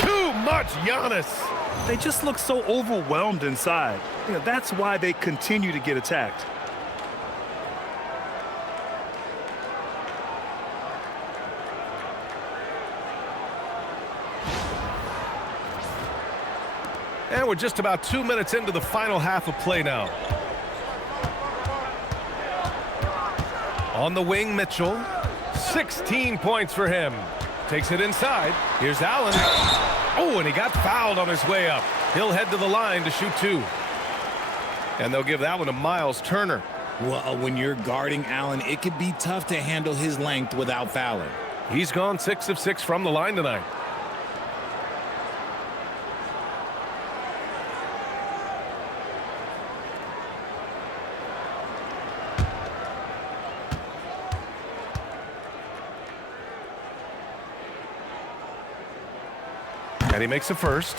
Too much Giannis. They just look so overwhelmed inside. That's why they continue to get attacked. And we're just about 2 minutes into the final half of play now. On the wing, Mitchell. 16 points for him. Takes it inside. Here's Allen. Oh, and he got fouled on his way up. He'll head to the line to shoot 2. And they'll give that one to Miles Turner. Well, when you're guarding Allen, it could be tough to handle his length without fouling. He's gone 6 of 6 from the line tonight. And he makes the first.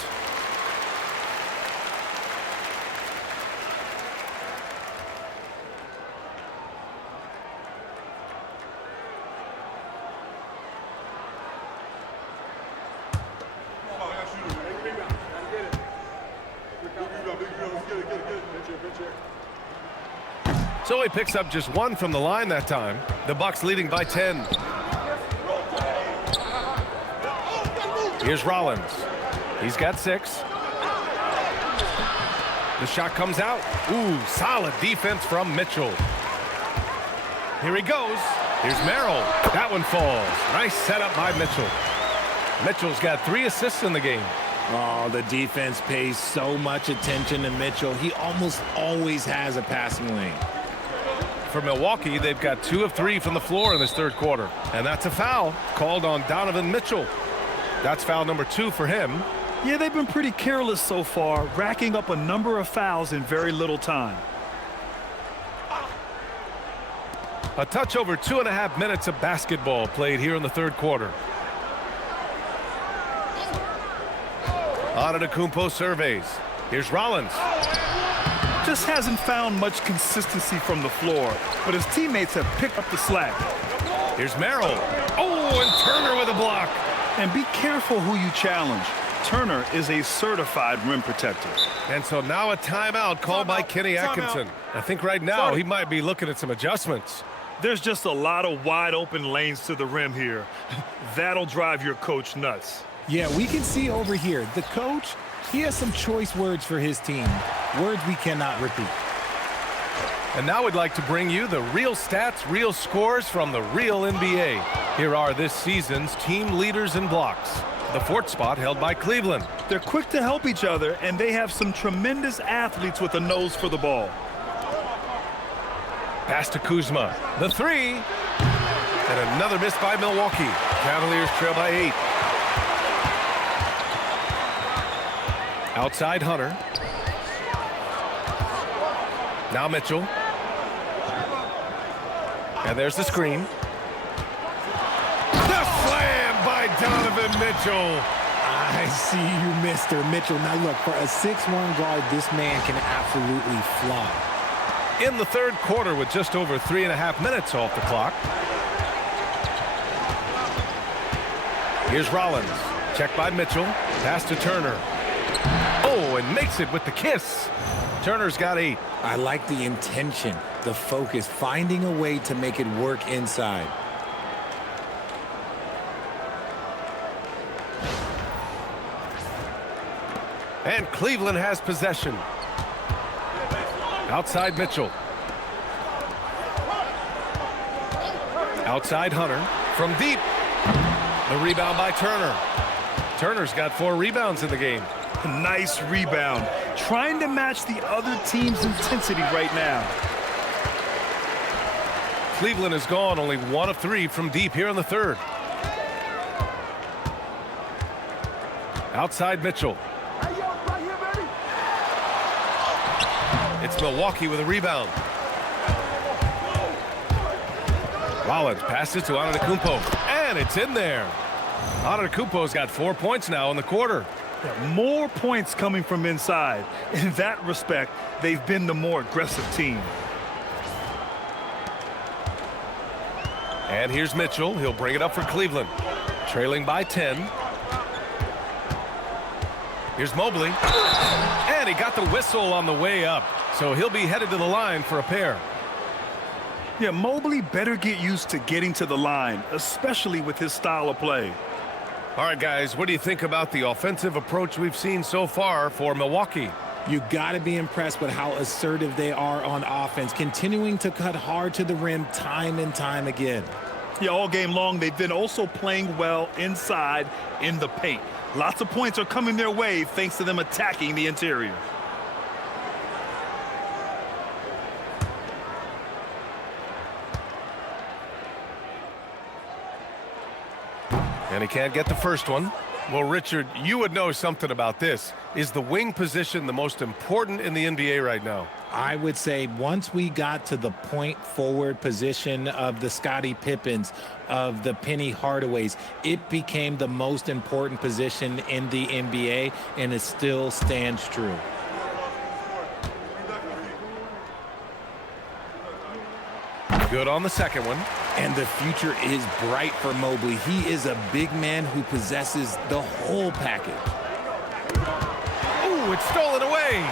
So he picks up just 1 from the line that time. The Bucks leading by 10. Here's Rollins. He's got 6. The shot comes out. Ooh, solid defense from Mitchell. Here he goes. Here's Merrill. That one falls. Nice setup by Mitchell. Mitchell's got 3 assists in the game. Oh, the defense pays so much attention to Mitchell. He almost always has a passing lane. For Milwaukee, they've got 2 of 3 from the floor in this third quarter. And that's a foul called on Donovan Mitchell. That's foul number 2 for him. Yeah, they've been pretty careless so far, racking up a number of fouls in very little time. A touch over 2.5 minutes of basketball played here in the third quarter. Antetokounmpo surveys. Here's Rollins. Just hasn't found much consistency from the floor, but his teammates have picked up the slack. Here's Merrill. Oh, and Turner with a block. And be careful who you challenge. Turner is a certified rim protector. And so now a timeout called by Kenny Atkinson. I think right now he might be looking at some adjustments. There's just a lot of wide open lanes to the rim here. That'll drive your coach nuts. Yeah, we can see over here, the coach, he has some choice words for his team. Words we cannot repeat. And now we'd like to bring you the real stats, real scores from the real NBA. Here are this season's team leaders in blocks. The 4th spot held by Cleveland. They're quick to help each other, and they have some tremendous athletes with a nose for the ball. Pass to Kuzma. The 3. And another miss by Milwaukee. Cavaliers trail by 8. Outside Hunter. Now Mitchell. And there's the screen. The slam by Donovan Mitchell. I see you, Mr. Mitchell. Now look, for a 6'1" guard, this man can absolutely fly. In the third quarter with just over 3.5 minutes off the clock. Here's Rollins. Check by Mitchell. Pass to Turner. Oh, and makes it with the kiss. Turner's got 8. I like the intention, the focus, finding a way to make it work inside. And Cleveland has possession. Outside Mitchell. Outside Hunter. From deep. The rebound by Turner. Turner's got 4 rebounds in the game. Nice rebound. Trying to match the other team's intensity right now. Cleveland has gone only 1 of 3 from deep here in the third. Outside Mitchell. It's Milwaukee with a rebound. Rollins passes to Antetokounmpo, and it's in there. Antetokounmpo's got 4 points now in the quarter. Yeah, more points coming from inside. In that respect, they've been the more aggressive team. And here's Mitchell. He'll bring it up for Cleveland. Trailing by 10. Here's Mobley. And he got the whistle on the way up. So he'll be headed to the line for a pair. Yeah, Mobley better get used to getting to the line, especially with his style of play. All right, guys, what do you think about the offensive approach we've seen so far for Milwaukee? You got to be impressed with how assertive they are on offense, continuing to cut hard to the rim time and time again. Yeah, all game long, they've been also playing well inside in the paint. Lots of points are coming their way thanks to them attacking the interior. And he can't get the first one. Well, Richard, you would know something about this. Is the wing position the most important in the NBA right now? I would say once we got to the point forward position of the Scottie Pippens, of the Penny Hardaways, it became the most important position in the NBA, and it still stands true. Good on the second one. And the future is bright for Mobley. He is a big man who possesses the whole package. Ooh, it's stolen away.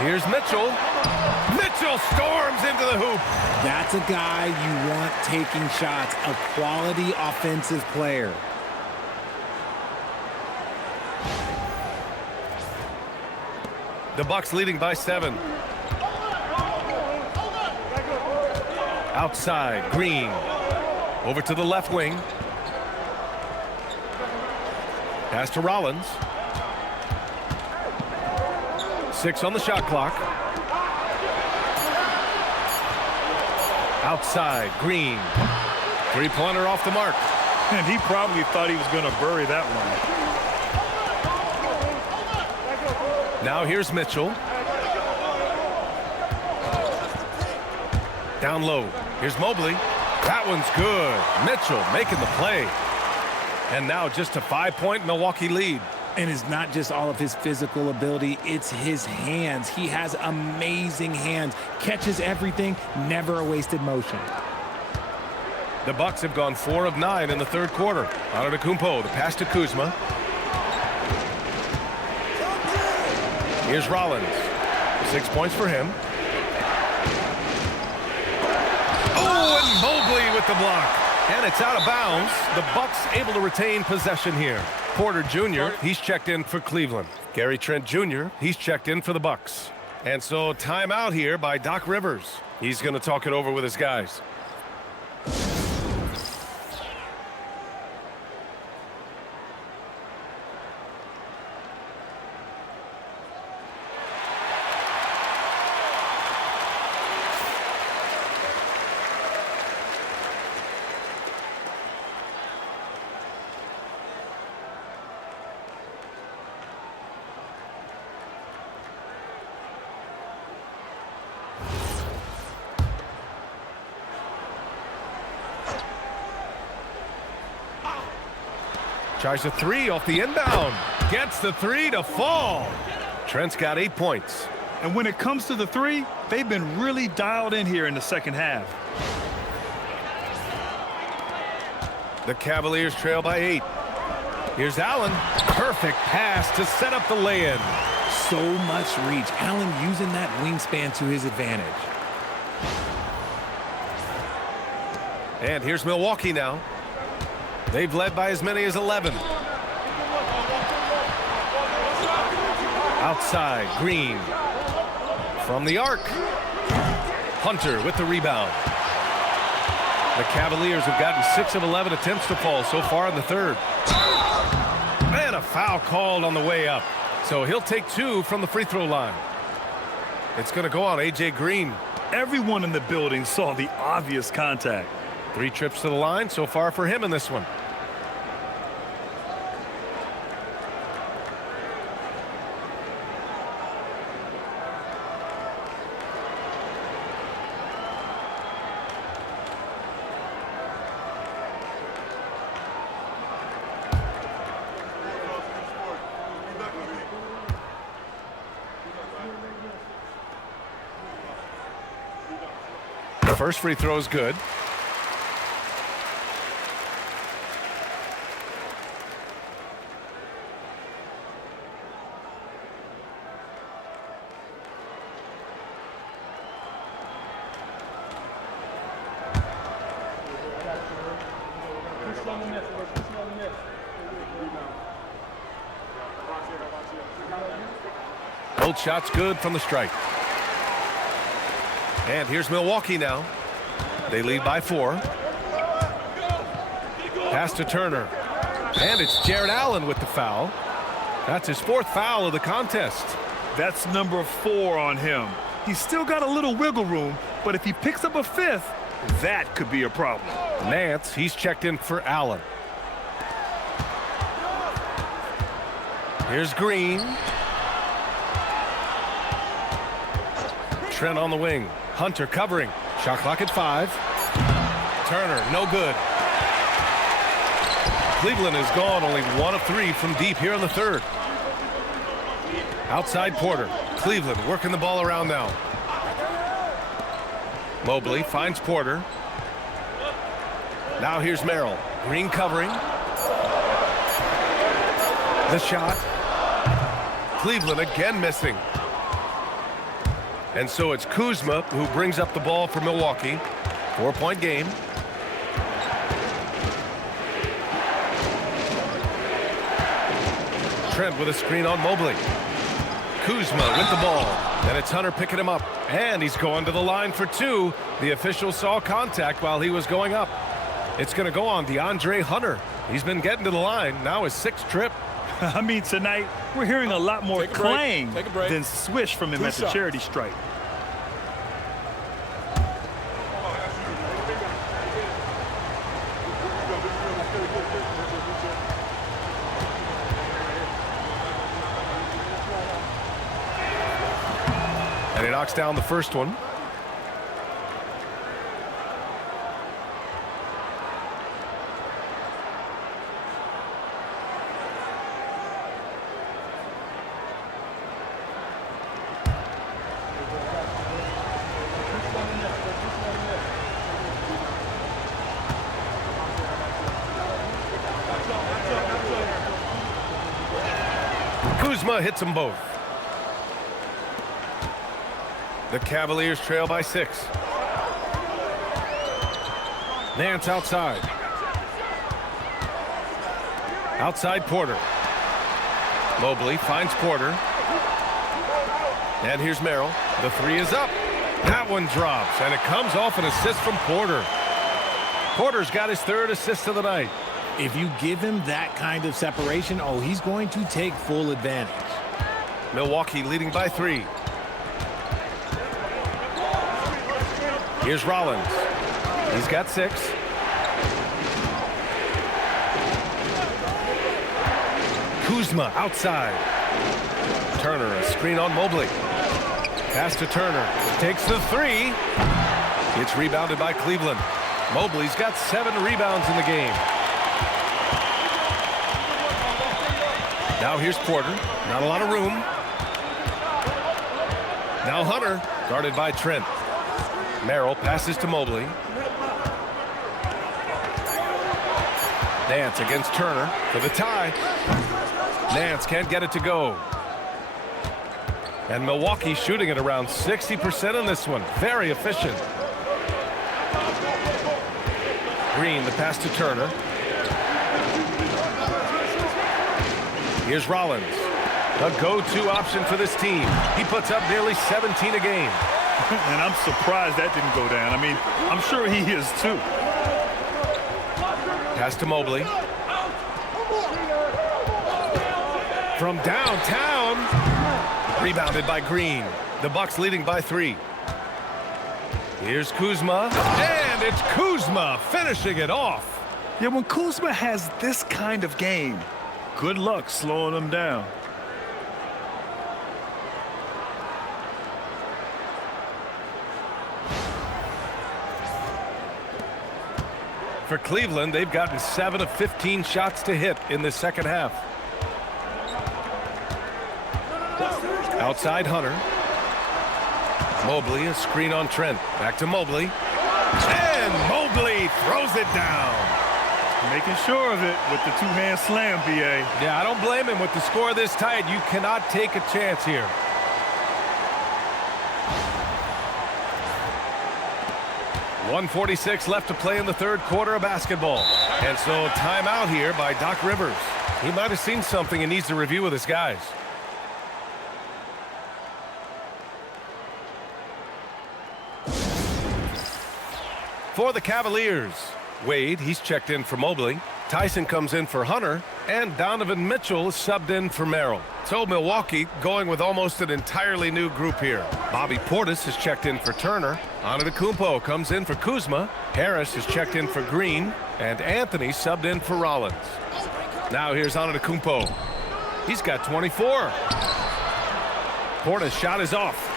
Here's Mitchell. Mitchell storms into the hoop. That's a guy you want taking shots, a quality offensive player. The Bucks leading by 7. Outside, Green. Over to the left wing. Pass to Rollins. 6 on the shot clock. Outside, Green. Three-pointer off the mark. And he probably thought he was going to bury that one. Now here's Mitchell. Down low. Here's Mobley. That one's good. Mitchell making the play. And now just a 5-point Milwaukee lead. And it's not just all of his physical ability, it's his hands. He has amazing hands. Catches everything, never a wasted motion. The Bucks have gone 4 of 9 in the third quarter. Antetokounmpo, the pass to Kuzma. Here's Rollins. 6 points for him. Mobley with the block. And it's out of bounds. The Bucks able to retain possession here. Porter Jr., he's checked in for Cleveland. Gary Trent Jr., he's checked in for the Bucks. And so timeout here by Doc Rivers. He's going to talk it over with his guys. Tries a 3 off the inbound. Gets the 3 to fall. Trent's got 8 points. And when it comes to the 3, they've been really dialed in here in the second half. The Cavaliers trail by 8. Here's Allen. Perfect pass to set up the lay-in. So much reach. Allen using that wingspan to his advantage. And here's Milwaukee now. They've led by as many as 11. Outside, Green. From the arc. Hunter with the rebound. The Cavaliers have gotten 6 of 11 attempts to fall so far in the third. And a a foul called on the way up. So he'll take 2 from the free throw line. It's going to go on A.J. Green. Everyone in the building saw the obvious contact. 3 trips to the line so far for him in this one. The first free throw is good. Both shots good from the strike. And here's Milwaukee now. They lead by 4. Pass to Turner. And it's Jared Allen with the foul. That's his 4th foul of the contest. That's number 4 on him. He's still got a little wiggle room, but if he picks up a 5th, that could be a problem. Nance, he's checked in for Allen. Here's Green. Trent on the wing. Hunter covering. Shot clock at 5. Turner, no good. Cleveland has gone only 1 of 3 from deep here in the 3rd. Outside Porter. Cleveland working the ball around now. Mobley finds Porter. Now here's Merrill. Green covering. The shot. Cleveland again missing. And so it's Kuzma who brings up the ball for Milwaukee. 4-point game. Trent with a screen on Mobley. Kuzma with the ball. And it's Hunter picking him up. And he's going to the line for 2. The official saw contact while he was going up. It's going to go on DeAndre Hunter. He's been getting to the line. Now his 6th trip. I mean, tonight, we're hearing a lot more clang than swish from him at the charity stripe. And he knocks down the first one. Kuzma hits them both. The Cavaliers trail by 6. Nance outside. Outside Porter. Mobley finds Porter. And here's Merrill. The 3 is up. That one drops, and it comes off an assist from Porter. Porter's got his 3rd assist of the night. If you give him that kind of separation, oh, he's going to take full advantage. Milwaukee leading by 3. Here's Rollins. He's got 6. Kuzma outside. Turner, a screen on Mobley. Pass to Turner. Takes the 3. It's rebounded by Cleveland. Mobley's got 7 rebounds in the game. Now here's Porter. Not a lot of room. Now Hunter, guarded by Trent. Merrill passes to Mobley. Nance against Turner for the tie. Nance can't get it to go. And Milwaukee shooting at around 60% in this one. Very efficient. Green, the pass to Turner. Here's Rollins. A go-to option for this team. He puts up nearly 17 a game. And I'm surprised that didn't go down. I mean, I'm sure he is too. Pass to Mobley. from downtown. Rebounded by Green. The Bucks leading by 3. Here's Kuzma, and it's Kuzma finishing it off. Yeah, when Kuzma has this kind of game, good luck slowing him down. For Cleveland, they've gotten 7 of 15 shots to hit in the second half. Outside Hunter. Mobley, a screen on Trent. Back to Mobley. And Mobley throws it down. Making sure of it with the two-hand slam, B.A. Yeah, I don't blame him with the score this tight. You cannot take a chance here. .146 left to play in the third quarter of basketball. And so timeout here by Doc Rivers. He might have seen something and needs to review with his guys. For the Cavaliers, Wade, he's checked in for Mobley. Tyson comes in for Hunter, and Donovan Mitchell is subbed in for Merrill. So Milwaukee going with almost an entirely new group here. Bobby Portis has checked in for Turner. ANTETO comes in for Kuzma. Harris is checked in for Green, and Anthony subbed in for Rollins. Now here's ANTETO. He's got 24. Portis' shot is off.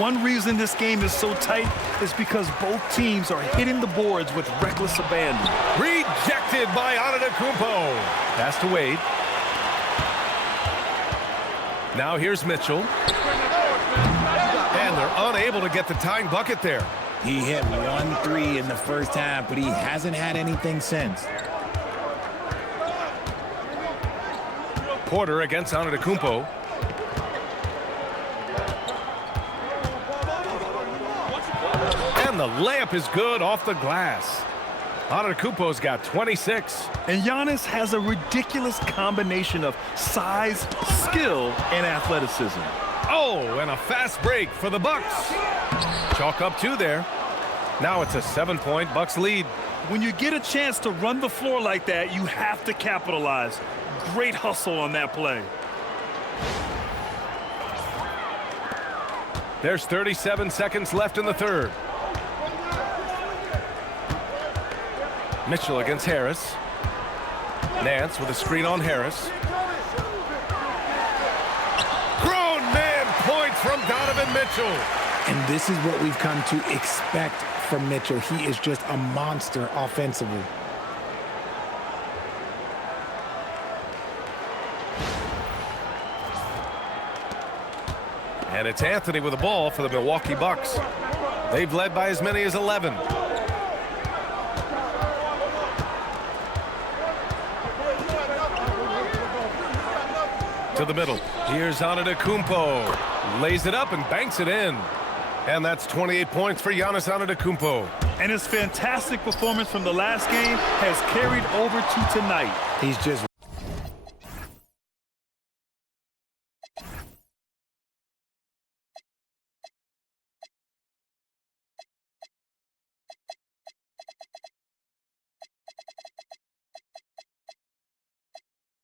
One reason this game is so tight is because both teams are hitting the boards with reckless abandon. Rejected by ANTETO. Pass to Wade. Now here's Mitchell. And they're unable to get the tying bucket there. He hit 1 3 in the first half, but he hasn't had anything since. Porter against ANTETO. And the layup is good off the glass. ANTETO's got 26. And Giannis has a ridiculous combination of size, skill, and athleticism. Oh, and a fast break for the Bucks. Chalk up 2 there. Now it's a 7-point Bucks lead. When you get a chance to run the floor like that, you have to capitalize. Great hustle on that play. There's 37 seconds left in the third. Mitchell against Harris. Nance with a screen on Harris. Grown man points from Donovan Mitchell. And this is what we've come to expect from Mitchell. He is just a monster offensively. And it's Anthony with the ball for the Milwaukee Bucks. They've led by as many as 11. To the middle. Here's ANTETO. Lays it up and banks it in. And that's 28 points for Giannis ANTETO. And his fantastic performance from the last game has carried over to tonight. He's just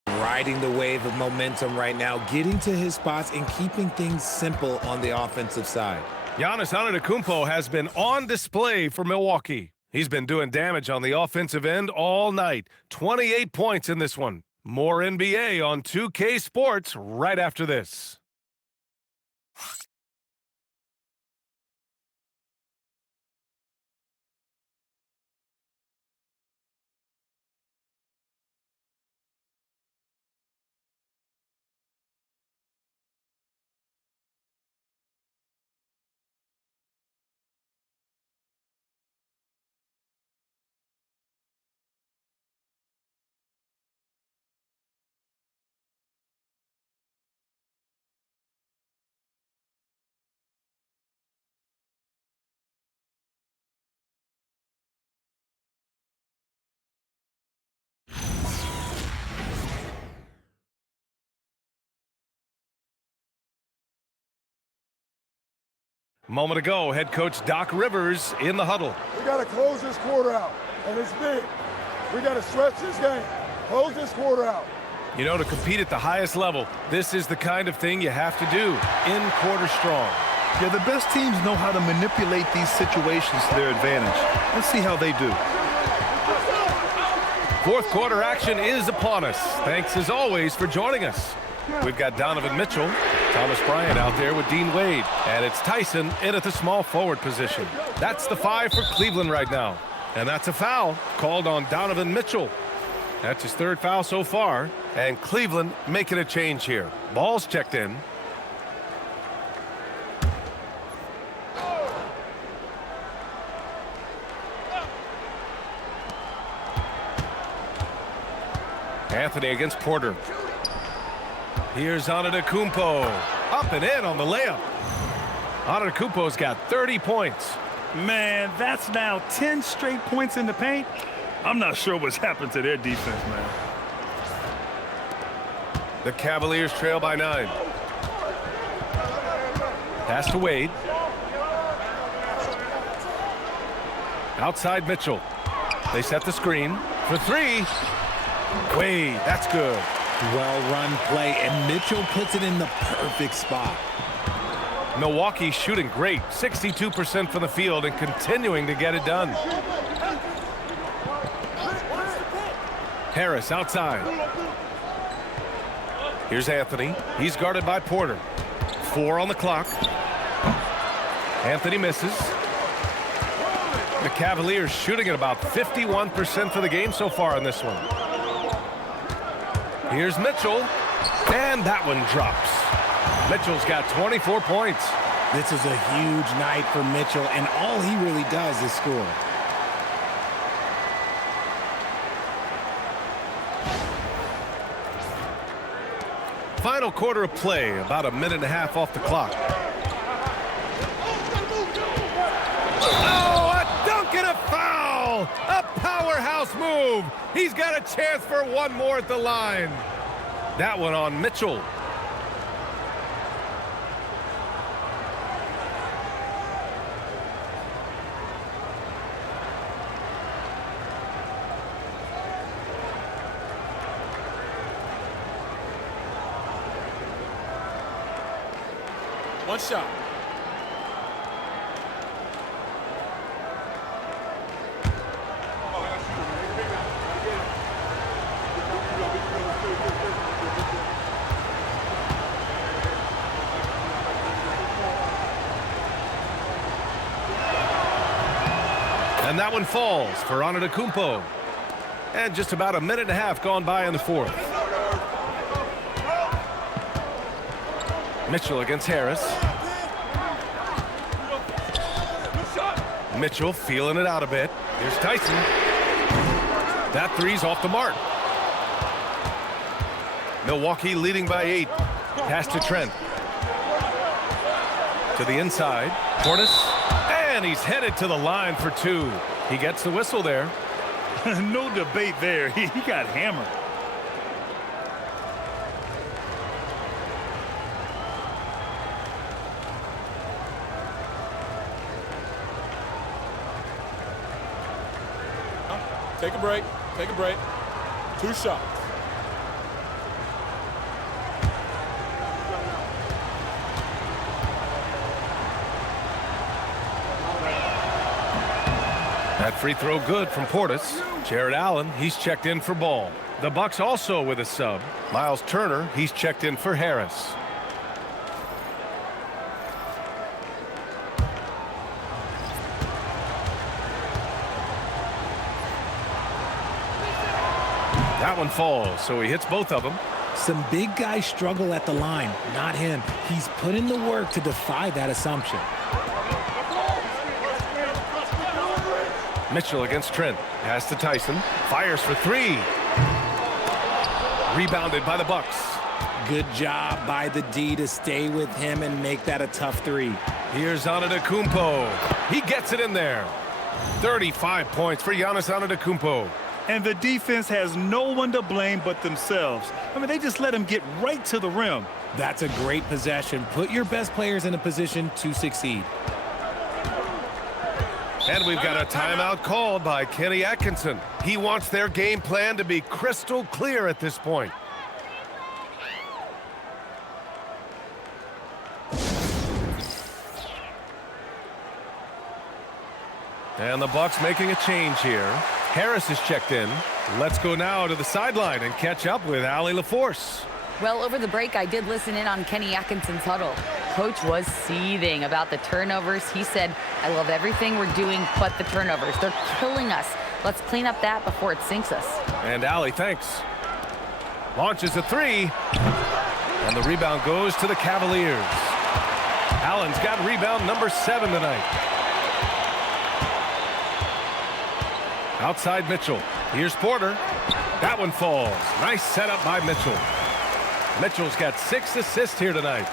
riding the wave of momentum right now, getting to his spots and keeping things simple on the offensive side. Giannis ANTETO has been on display for Milwaukee. He's been doing damage on the offensive end all night. 28 points in this one. More NBA on 2K Sports right after this. Moment ago, head coach Doc Rivers in the huddle. We got to close this quarter out, and it's big. We got to stretch this game. Close this quarter out. You know, to compete at the highest level, this is the kind of thing you have to do in quarter strong. Yeah, the best teams know how to manipulate these situations to their advantage. Let's see how they do. Fourth quarter action is upon us. Thanks as always for joining us. We've got Donovan Mitchell, Thomas Bryant out there with Dean Wade, and it's Tyson in at the small forward position. That's the 5 for Cleveland right now. And that's a foul called on Donovan Mitchell. That's his 3rd foul so far, and Cleveland making a change here. Ball's checked in. Anthony against Porter. Here's Antetokounmpo. Up and in on the layup. Antetokounmpo's got 30 points. Man, that's now 10 straight points in the paint. I'm not sure what's happened to their defense, man. The Cavaliers trail by 9. Pass to Wade. Outside Mitchell. They set the screen for 3. Wade, that's good. Well-run play, and Mitchell puts it in the perfect spot. Milwaukee shooting great, 62% from the field and continuing to get it done. Harris outside. Here's Anthony. He's guarded by Porter. 4 on the clock. Anthony misses. The Cavaliers shooting at about 51% for the game so far in this one. Here's Mitchell, and that one drops. Mitchell's got 24 points. This is a huge night for Mitchell, and all he really does is score. Final quarter of play, about a minute and a half off the clock. Oh, a dunk and a foul! A powerhouse move. He's got a chance for one more at the line. That one on Mitchell. One shot. And that one falls for Antetokounmpo. And just about a minute and a half gone by in the 4th. Mitchell against Harris. Mitchell feeling it out a bit. Here's Tyson. That 3's off the mark. Milwaukee leading by 8. Pass to Trent. To the inside. Portis. And he's headed to the line for 2. He gets the whistle there. No debate there. He got hammered. Take a break. Take a break. 2 shots. That free throw good from Portis. Jared Allen, he's checked in for Ball. The Bucks also with a sub. Miles Turner, he's checked in for Harris. That one falls, so he hits both of them. Some big guys struggle at the line, not him. He's put in the work to defy that assumption. Mitchell against Trent. Pass to Tyson. Fires for 3. Rebounded by the Bucks. Good job by the D to stay with him and make that a tough 3. Here's Antetokounmpo. He gets it in there. 35 points for Giannis Antetokounmpo. And the defense has no one to blame but themselves. I mean, they just let him get right to the rim. That's a great possession. Put your best players in a position to succeed. And we've got a timeout called by Kenny Atkinson. He wants their game plan to be crystal clear at this point. And the Bucks making a change here. Harris is checked in. Let's go now to the sideline and catch up with Allie LaForce. Well, over the break, I did listen in on Kenny Atkinson's huddle. Coach was seething about the turnovers. He said, I love everything we're doing but the turnovers. They're killing us. Let's clean up that before it sinks us. And Allie, thanks. Launches a three. And the rebound goes to the Cavaliers. Allen's got rebound number 7 tonight. Outside Mitchell. Here's Porter. That one falls. Nice setup by Mitchell. Mitchell's got 6 assists here tonight.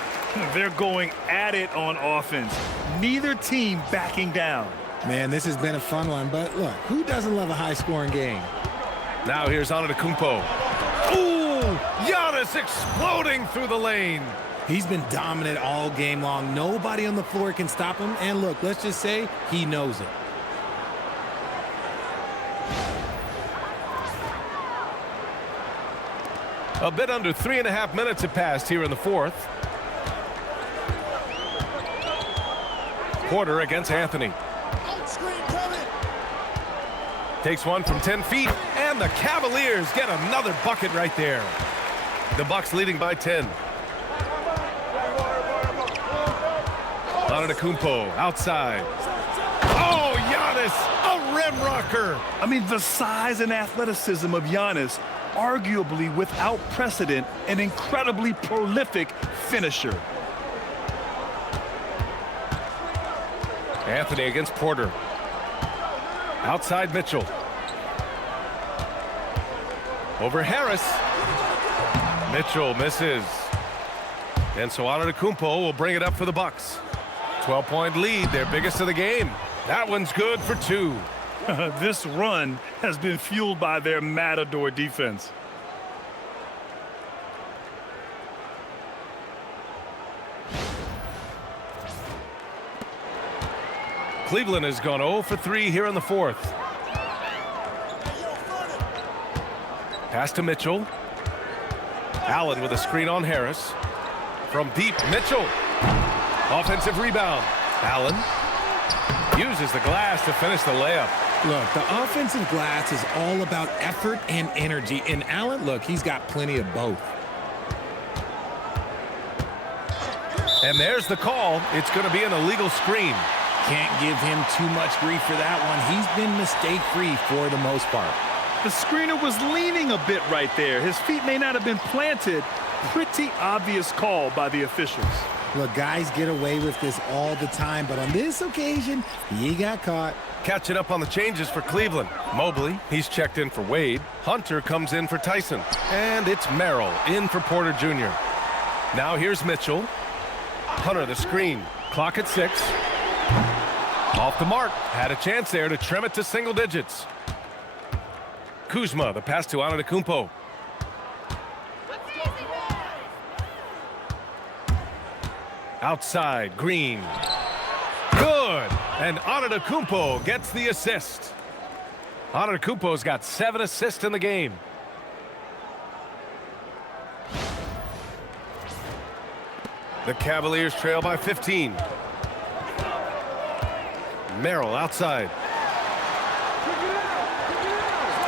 They're going at it on offense. Neither team backing down. Man, this has been a fun one, but look, who doesn't love a high-scoring game? Now here's ANTETO. Ooh! Giannis exploding through the lane. He's been dominant all game long. Nobody on the floor can stop him. And look, let's just say he knows it. A bit under 3.5 minutes have passed here in the fourth. Porter against Anthony. Takes one from 10 feet, and the Cavaliers get another bucket right there. The Bucks leading by 10. ANTETO outside. Oh, Giannis, a rim rocker. I mean, the size and athleticism of Giannis, arguably without precedent, an incredibly prolific finisher. Anthony against Porter. Outside Mitchell. Over Harris. Mitchell misses. And so ANTETO will bring it up for the Bucks. 12-point lead, their biggest of the game. That one's good for 2. This run has been fueled by their Matador defense. Cleveland has gone 0 for 3 here in the fourth. Pass to Mitchell. Allen with a screen on Harris. From deep, Mitchell. Offensive rebound. Allen uses the glass to finish the layup. Look, the offensive glass is all about effort and energy. And Allen, look, he's got plenty of both. And there's the call. It's going to be an illegal screen. Can't give him too much grief for that one. He's been mistake-free for the most part. The screener was leaning a bit right there. His feet may not have been planted. Pretty obvious call by the officials. Look, guys get away with this all the time, but on this occasion, he got caught. Catching up on the changes for Cleveland. Mobley, he's checked in for Wade. Hunter comes in for Tyson. And it's Merrill in for Porter Jr. Now here's Mitchell. Hunter the screen. Clock at 6. Off the mark. Had a chance there to trim it to single digits. Kuzma, the pass to ANTETO. Outside, Green. Good. And ANTETO gets the assist. ANTETO's got 7 assists in the game. The Cavaliers trail by 15. Merrill outside.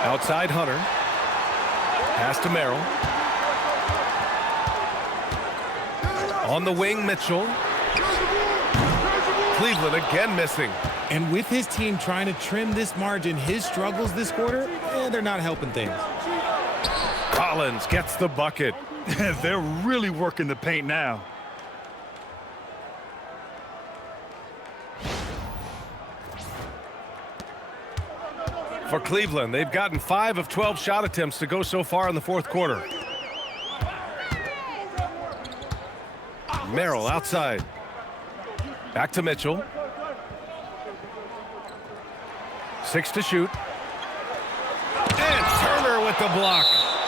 Outside Hunter. Pass to Merrill. On the wing, Mitchell. Cleveland again missing. And with his team trying to trim this margin, his struggles this quarter, they're not helping things. Collins gets the bucket. They're really working the paint now. For Cleveland, they've gotten 5 of 12 shot attempts to go so far in the fourth quarter. Merrill outside. Back to Mitchell. 6 to shoot. And Turner with the block.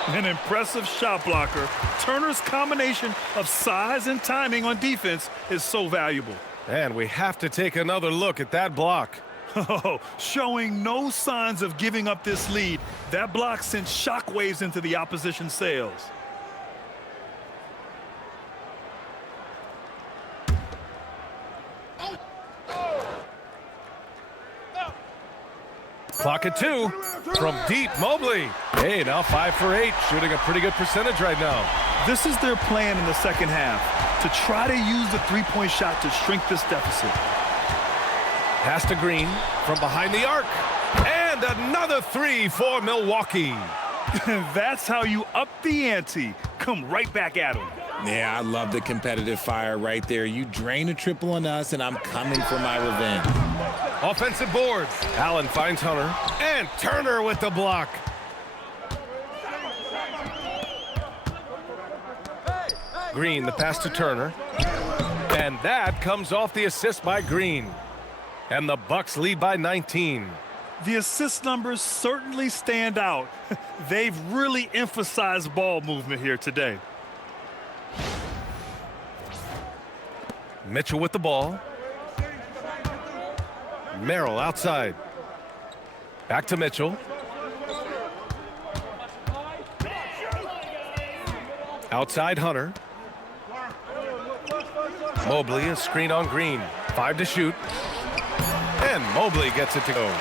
An impressive shot blocker. Turner's combination of size and timing on defense is so valuable. And we have to take another look at that block. Oh, showing no signs of giving up this lead. That block sent shockwaves into the opposition's sails. Clock at 2 from deep. Mobley. Hey, now 5 for 8, shooting a pretty good percentage right now. This is their plan in the second half, to try to use the three-point shot to shrink this deficit. Pass to Green from behind the arc. And another 3 for Milwaukee. That's how you up the ante. Come right back at him. Yeah, I love the competitive fire right there. You drain a triple on us, and I'm coming for my revenge. Offensive boards. Allen finds Hunter. And Turner with the block. Green, the pass to Turner. And that comes off the assist by Green. And the Bucks lead by 19. The assist numbers certainly stand out. They've really emphasized ball movement here today. Mitchell with the ball. Merrill outside. Back to Mitchell. Outside Hunter. Mobley, a screen on Green. 5 to shoot. And Mobley gets it to go.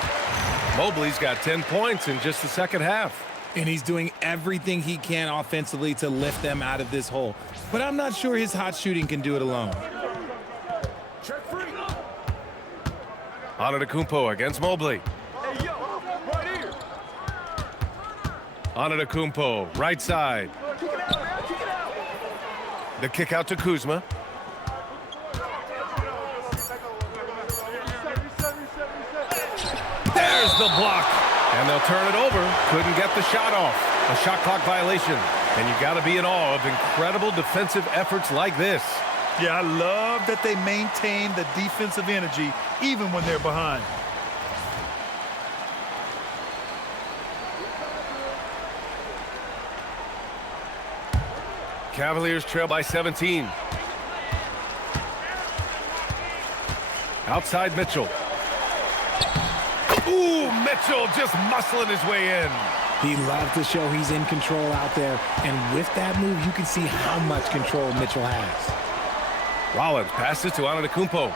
Mobley's got 10 points in just the second half. And he's doing everything he can offensively to lift them out of this hole. But I'm not sure his hot shooting can do it alone. Antetokounmpo against Mobley. Antetokounmpo, right side. The kick out to Kuzma. There's the block. And they'll turn it over. Couldn't get the shot off. A shot clock violation. And you got to be in awe of incredible defensive efforts like this. Yeah, I love that they maintain the defensive energy even when they're behind. Cavaliers trail by 17. Outside Mitchell. Ooh, Mitchell just muscling his way in. He loves to show he's in control out there. And with that move, you can see how much control Mitchell has. Rollins passes to Antetokounmpo.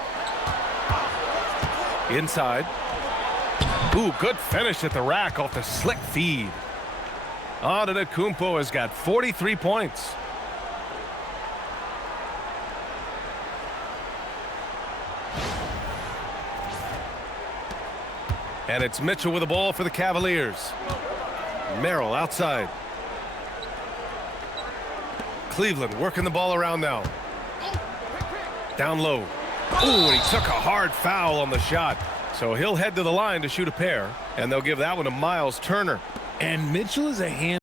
Inside. Ooh, good finish at the rack off the slick feed. Antetokounmpo has got 43 points. And it's Mitchell with the ball for the Cavaliers. Merrill outside. Cleveland working the ball around now. Down low. Ooh, and he took a hard foul on the shot. So he'll head to the line to shoot a pair. And they'll give that one to Miles Turner. And Mitchell is a hand.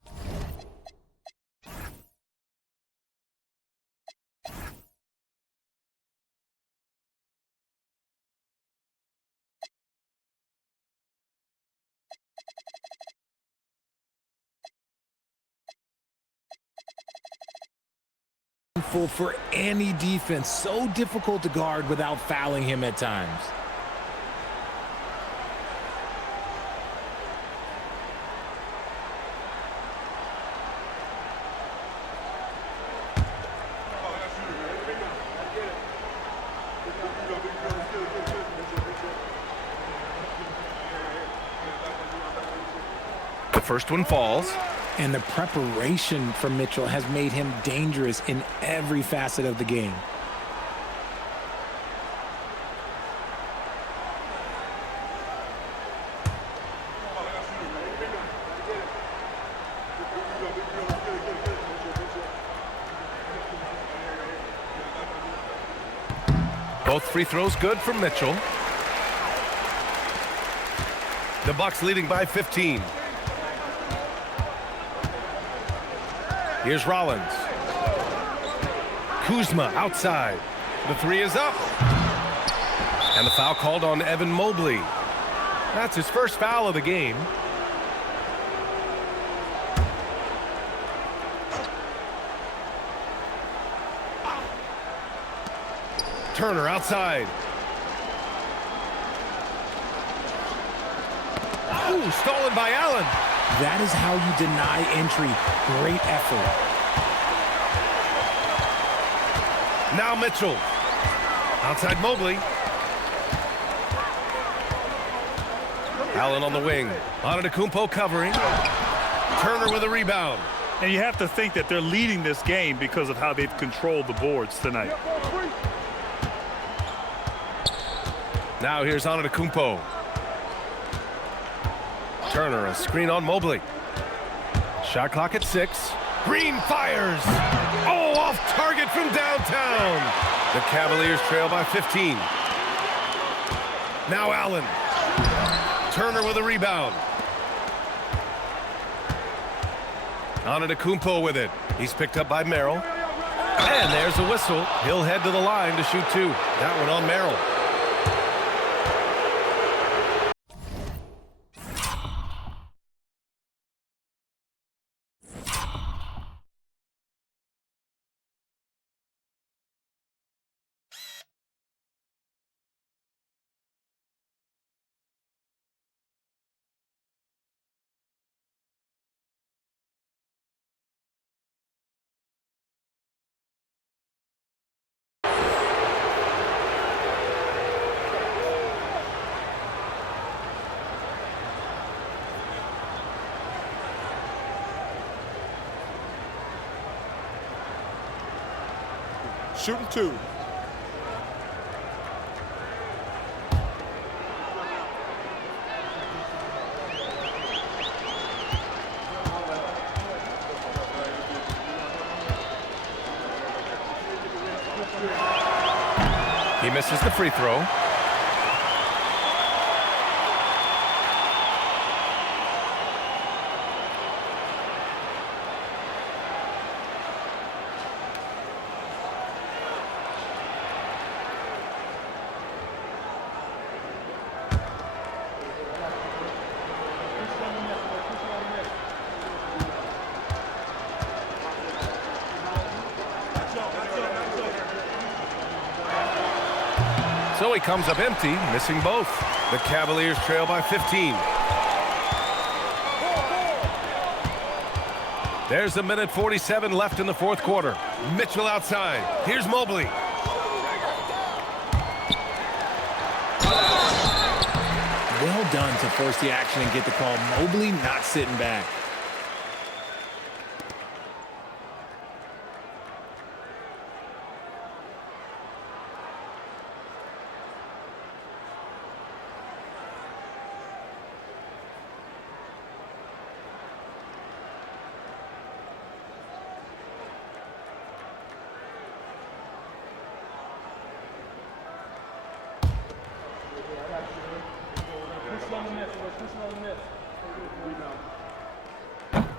For any defense, so difficult to guard without fouling him at times. The first one falls. And the preparation from Mitchell has made him dangerous in every facet of the game. Both free throws good from Mitchell. The Bucks leading by 15. Here's Rollins. Kuzma outside. The three is up. And the foul called on Evan Mobley. That's his first foul of the game. Turner outside. Ooh, stolen by Allen. That is how you deny entry. Great effort. Now Mitchell. Outside Mobley. Allen on the wing. ANTETO covering. Turner with a rebound. And you have to think that they're leading this game because of how they've controlled the boards tonight. Now here's ANTETO. Turner, a screen on Mobley. Shot clock at 6. Green fires. Oh, off target from downtown. The Cavaliers trail by 15. Now Allen. Turner with a rebound. ANTETO with it. He's picked up by Merrill. And there's a whistle. He'll head to the line to shoot 2. That one on Merrill. Shooting 2. He misses the free throw. So he comes up empty, missing both. The Cavaliers trail by 15. There's a minute 47 left in the fourth quarter. Mitchell outside. Here's Mobley. Well done to force the action and get the call. Mobley not sitting back.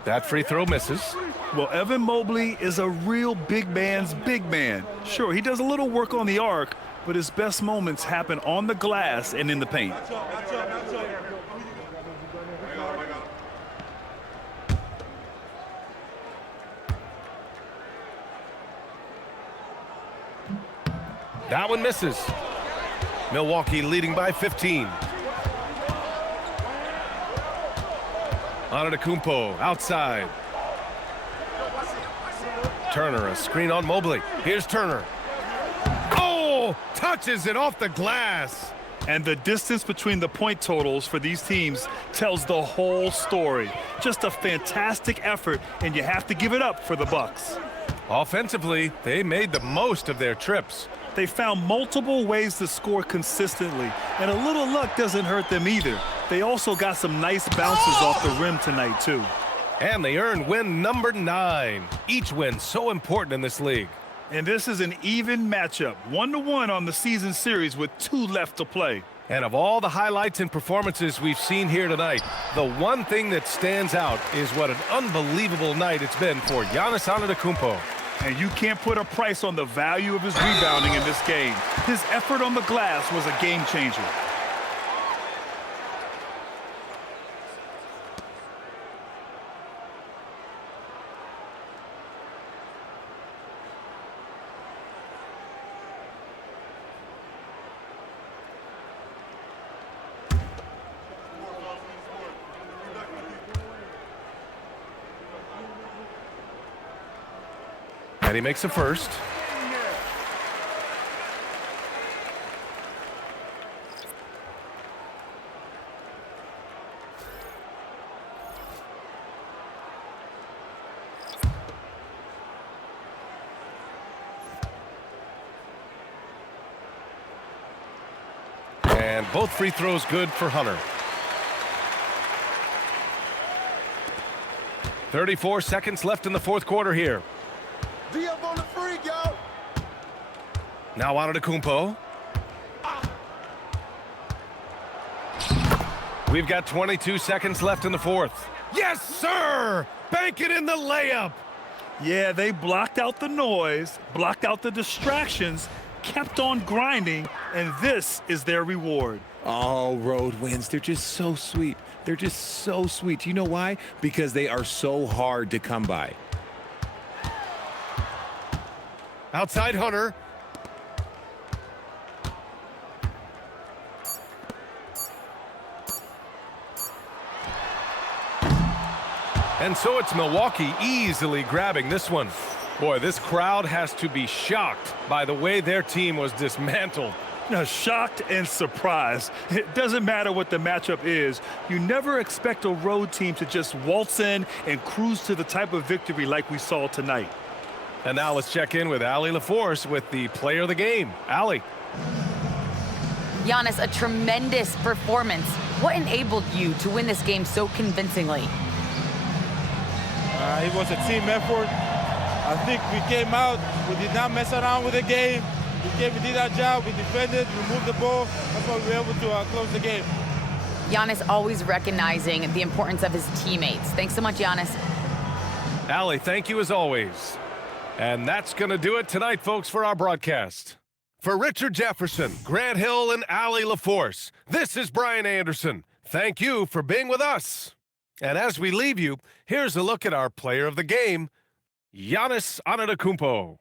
That free throw misses. Well, Evan Mobley is a real big man's big man. Sure, he does a little work on the arc, but his best moments happen on the glass and in the paint. That one misses. Milwaukee leading by 15. ANTETO outside. Turner, a screen on Mobley. Here's Turner. Oh, touches it off the glass. And the distance between the point totals for these teams tells the whole story. Just a fantastic effort, and you have to give it up for the Bucks. Offensively, they made the most of their trips. They found multiple ways to score consistently, and a little luck doesn't hurt them either. They also got some nice bounces off the rim tonight, too. And they earned win number 9. Each win so important in this league. And this is an even matchup, 1-1 on the season series with 2 left to play. And of all the highlights and performances we've seen here tonight, the one thing that stands out is what an unbelievable night it's been for Giannis ANTETO. And you can't put a price on the value of his rebounding in this game. His effort on the glass was a game changer. And he makes a first. And both free throws good for Hunter. 34 seconds left in the fourth quarter here. D-up on the freak, yo. Now ANTETO. We've got 22 seconds left in the fourth. Yes, sir! Bank it in the layup. Yeah, they blocked out the noise, blocked out the distractions, kept on grinding, and this is their reward. Oh, road wins. They're just so sweet. They're just so sweet. You know why? Because they are so hard to come by. Outside Hunter. And so it's Milwaukee easily grabbing this one. Boy, this crowd has to be shocked by the way their team was dismantled. Now, shocked and surprised. It doesn't matter what the matchup is. You never expect a road team to just waltz in and cruise to the type of victory like we saw tonight. And now let's check in with Allie LaForce with the player of the game. Allie. Giannis, a tremendous performance. What enabled you to win this game so convincingly? It was a team effort. I think we came out, we did not mess around with the game. We did our job, we defended, we moved the ball. That's why we were able to close the game. Giannis always recognizing the importance of his teammates. Thanks so much, Giannis. Allie, thank you as always. And that's going to do it tonight, folks, for our broadcast. For Richard Jefferson, Grant Hill, and Allie LaForce, this is Brian Anderson. Thank you for being with us. And as we leave you, here's a look at our player of the game, Giannis ANTETO.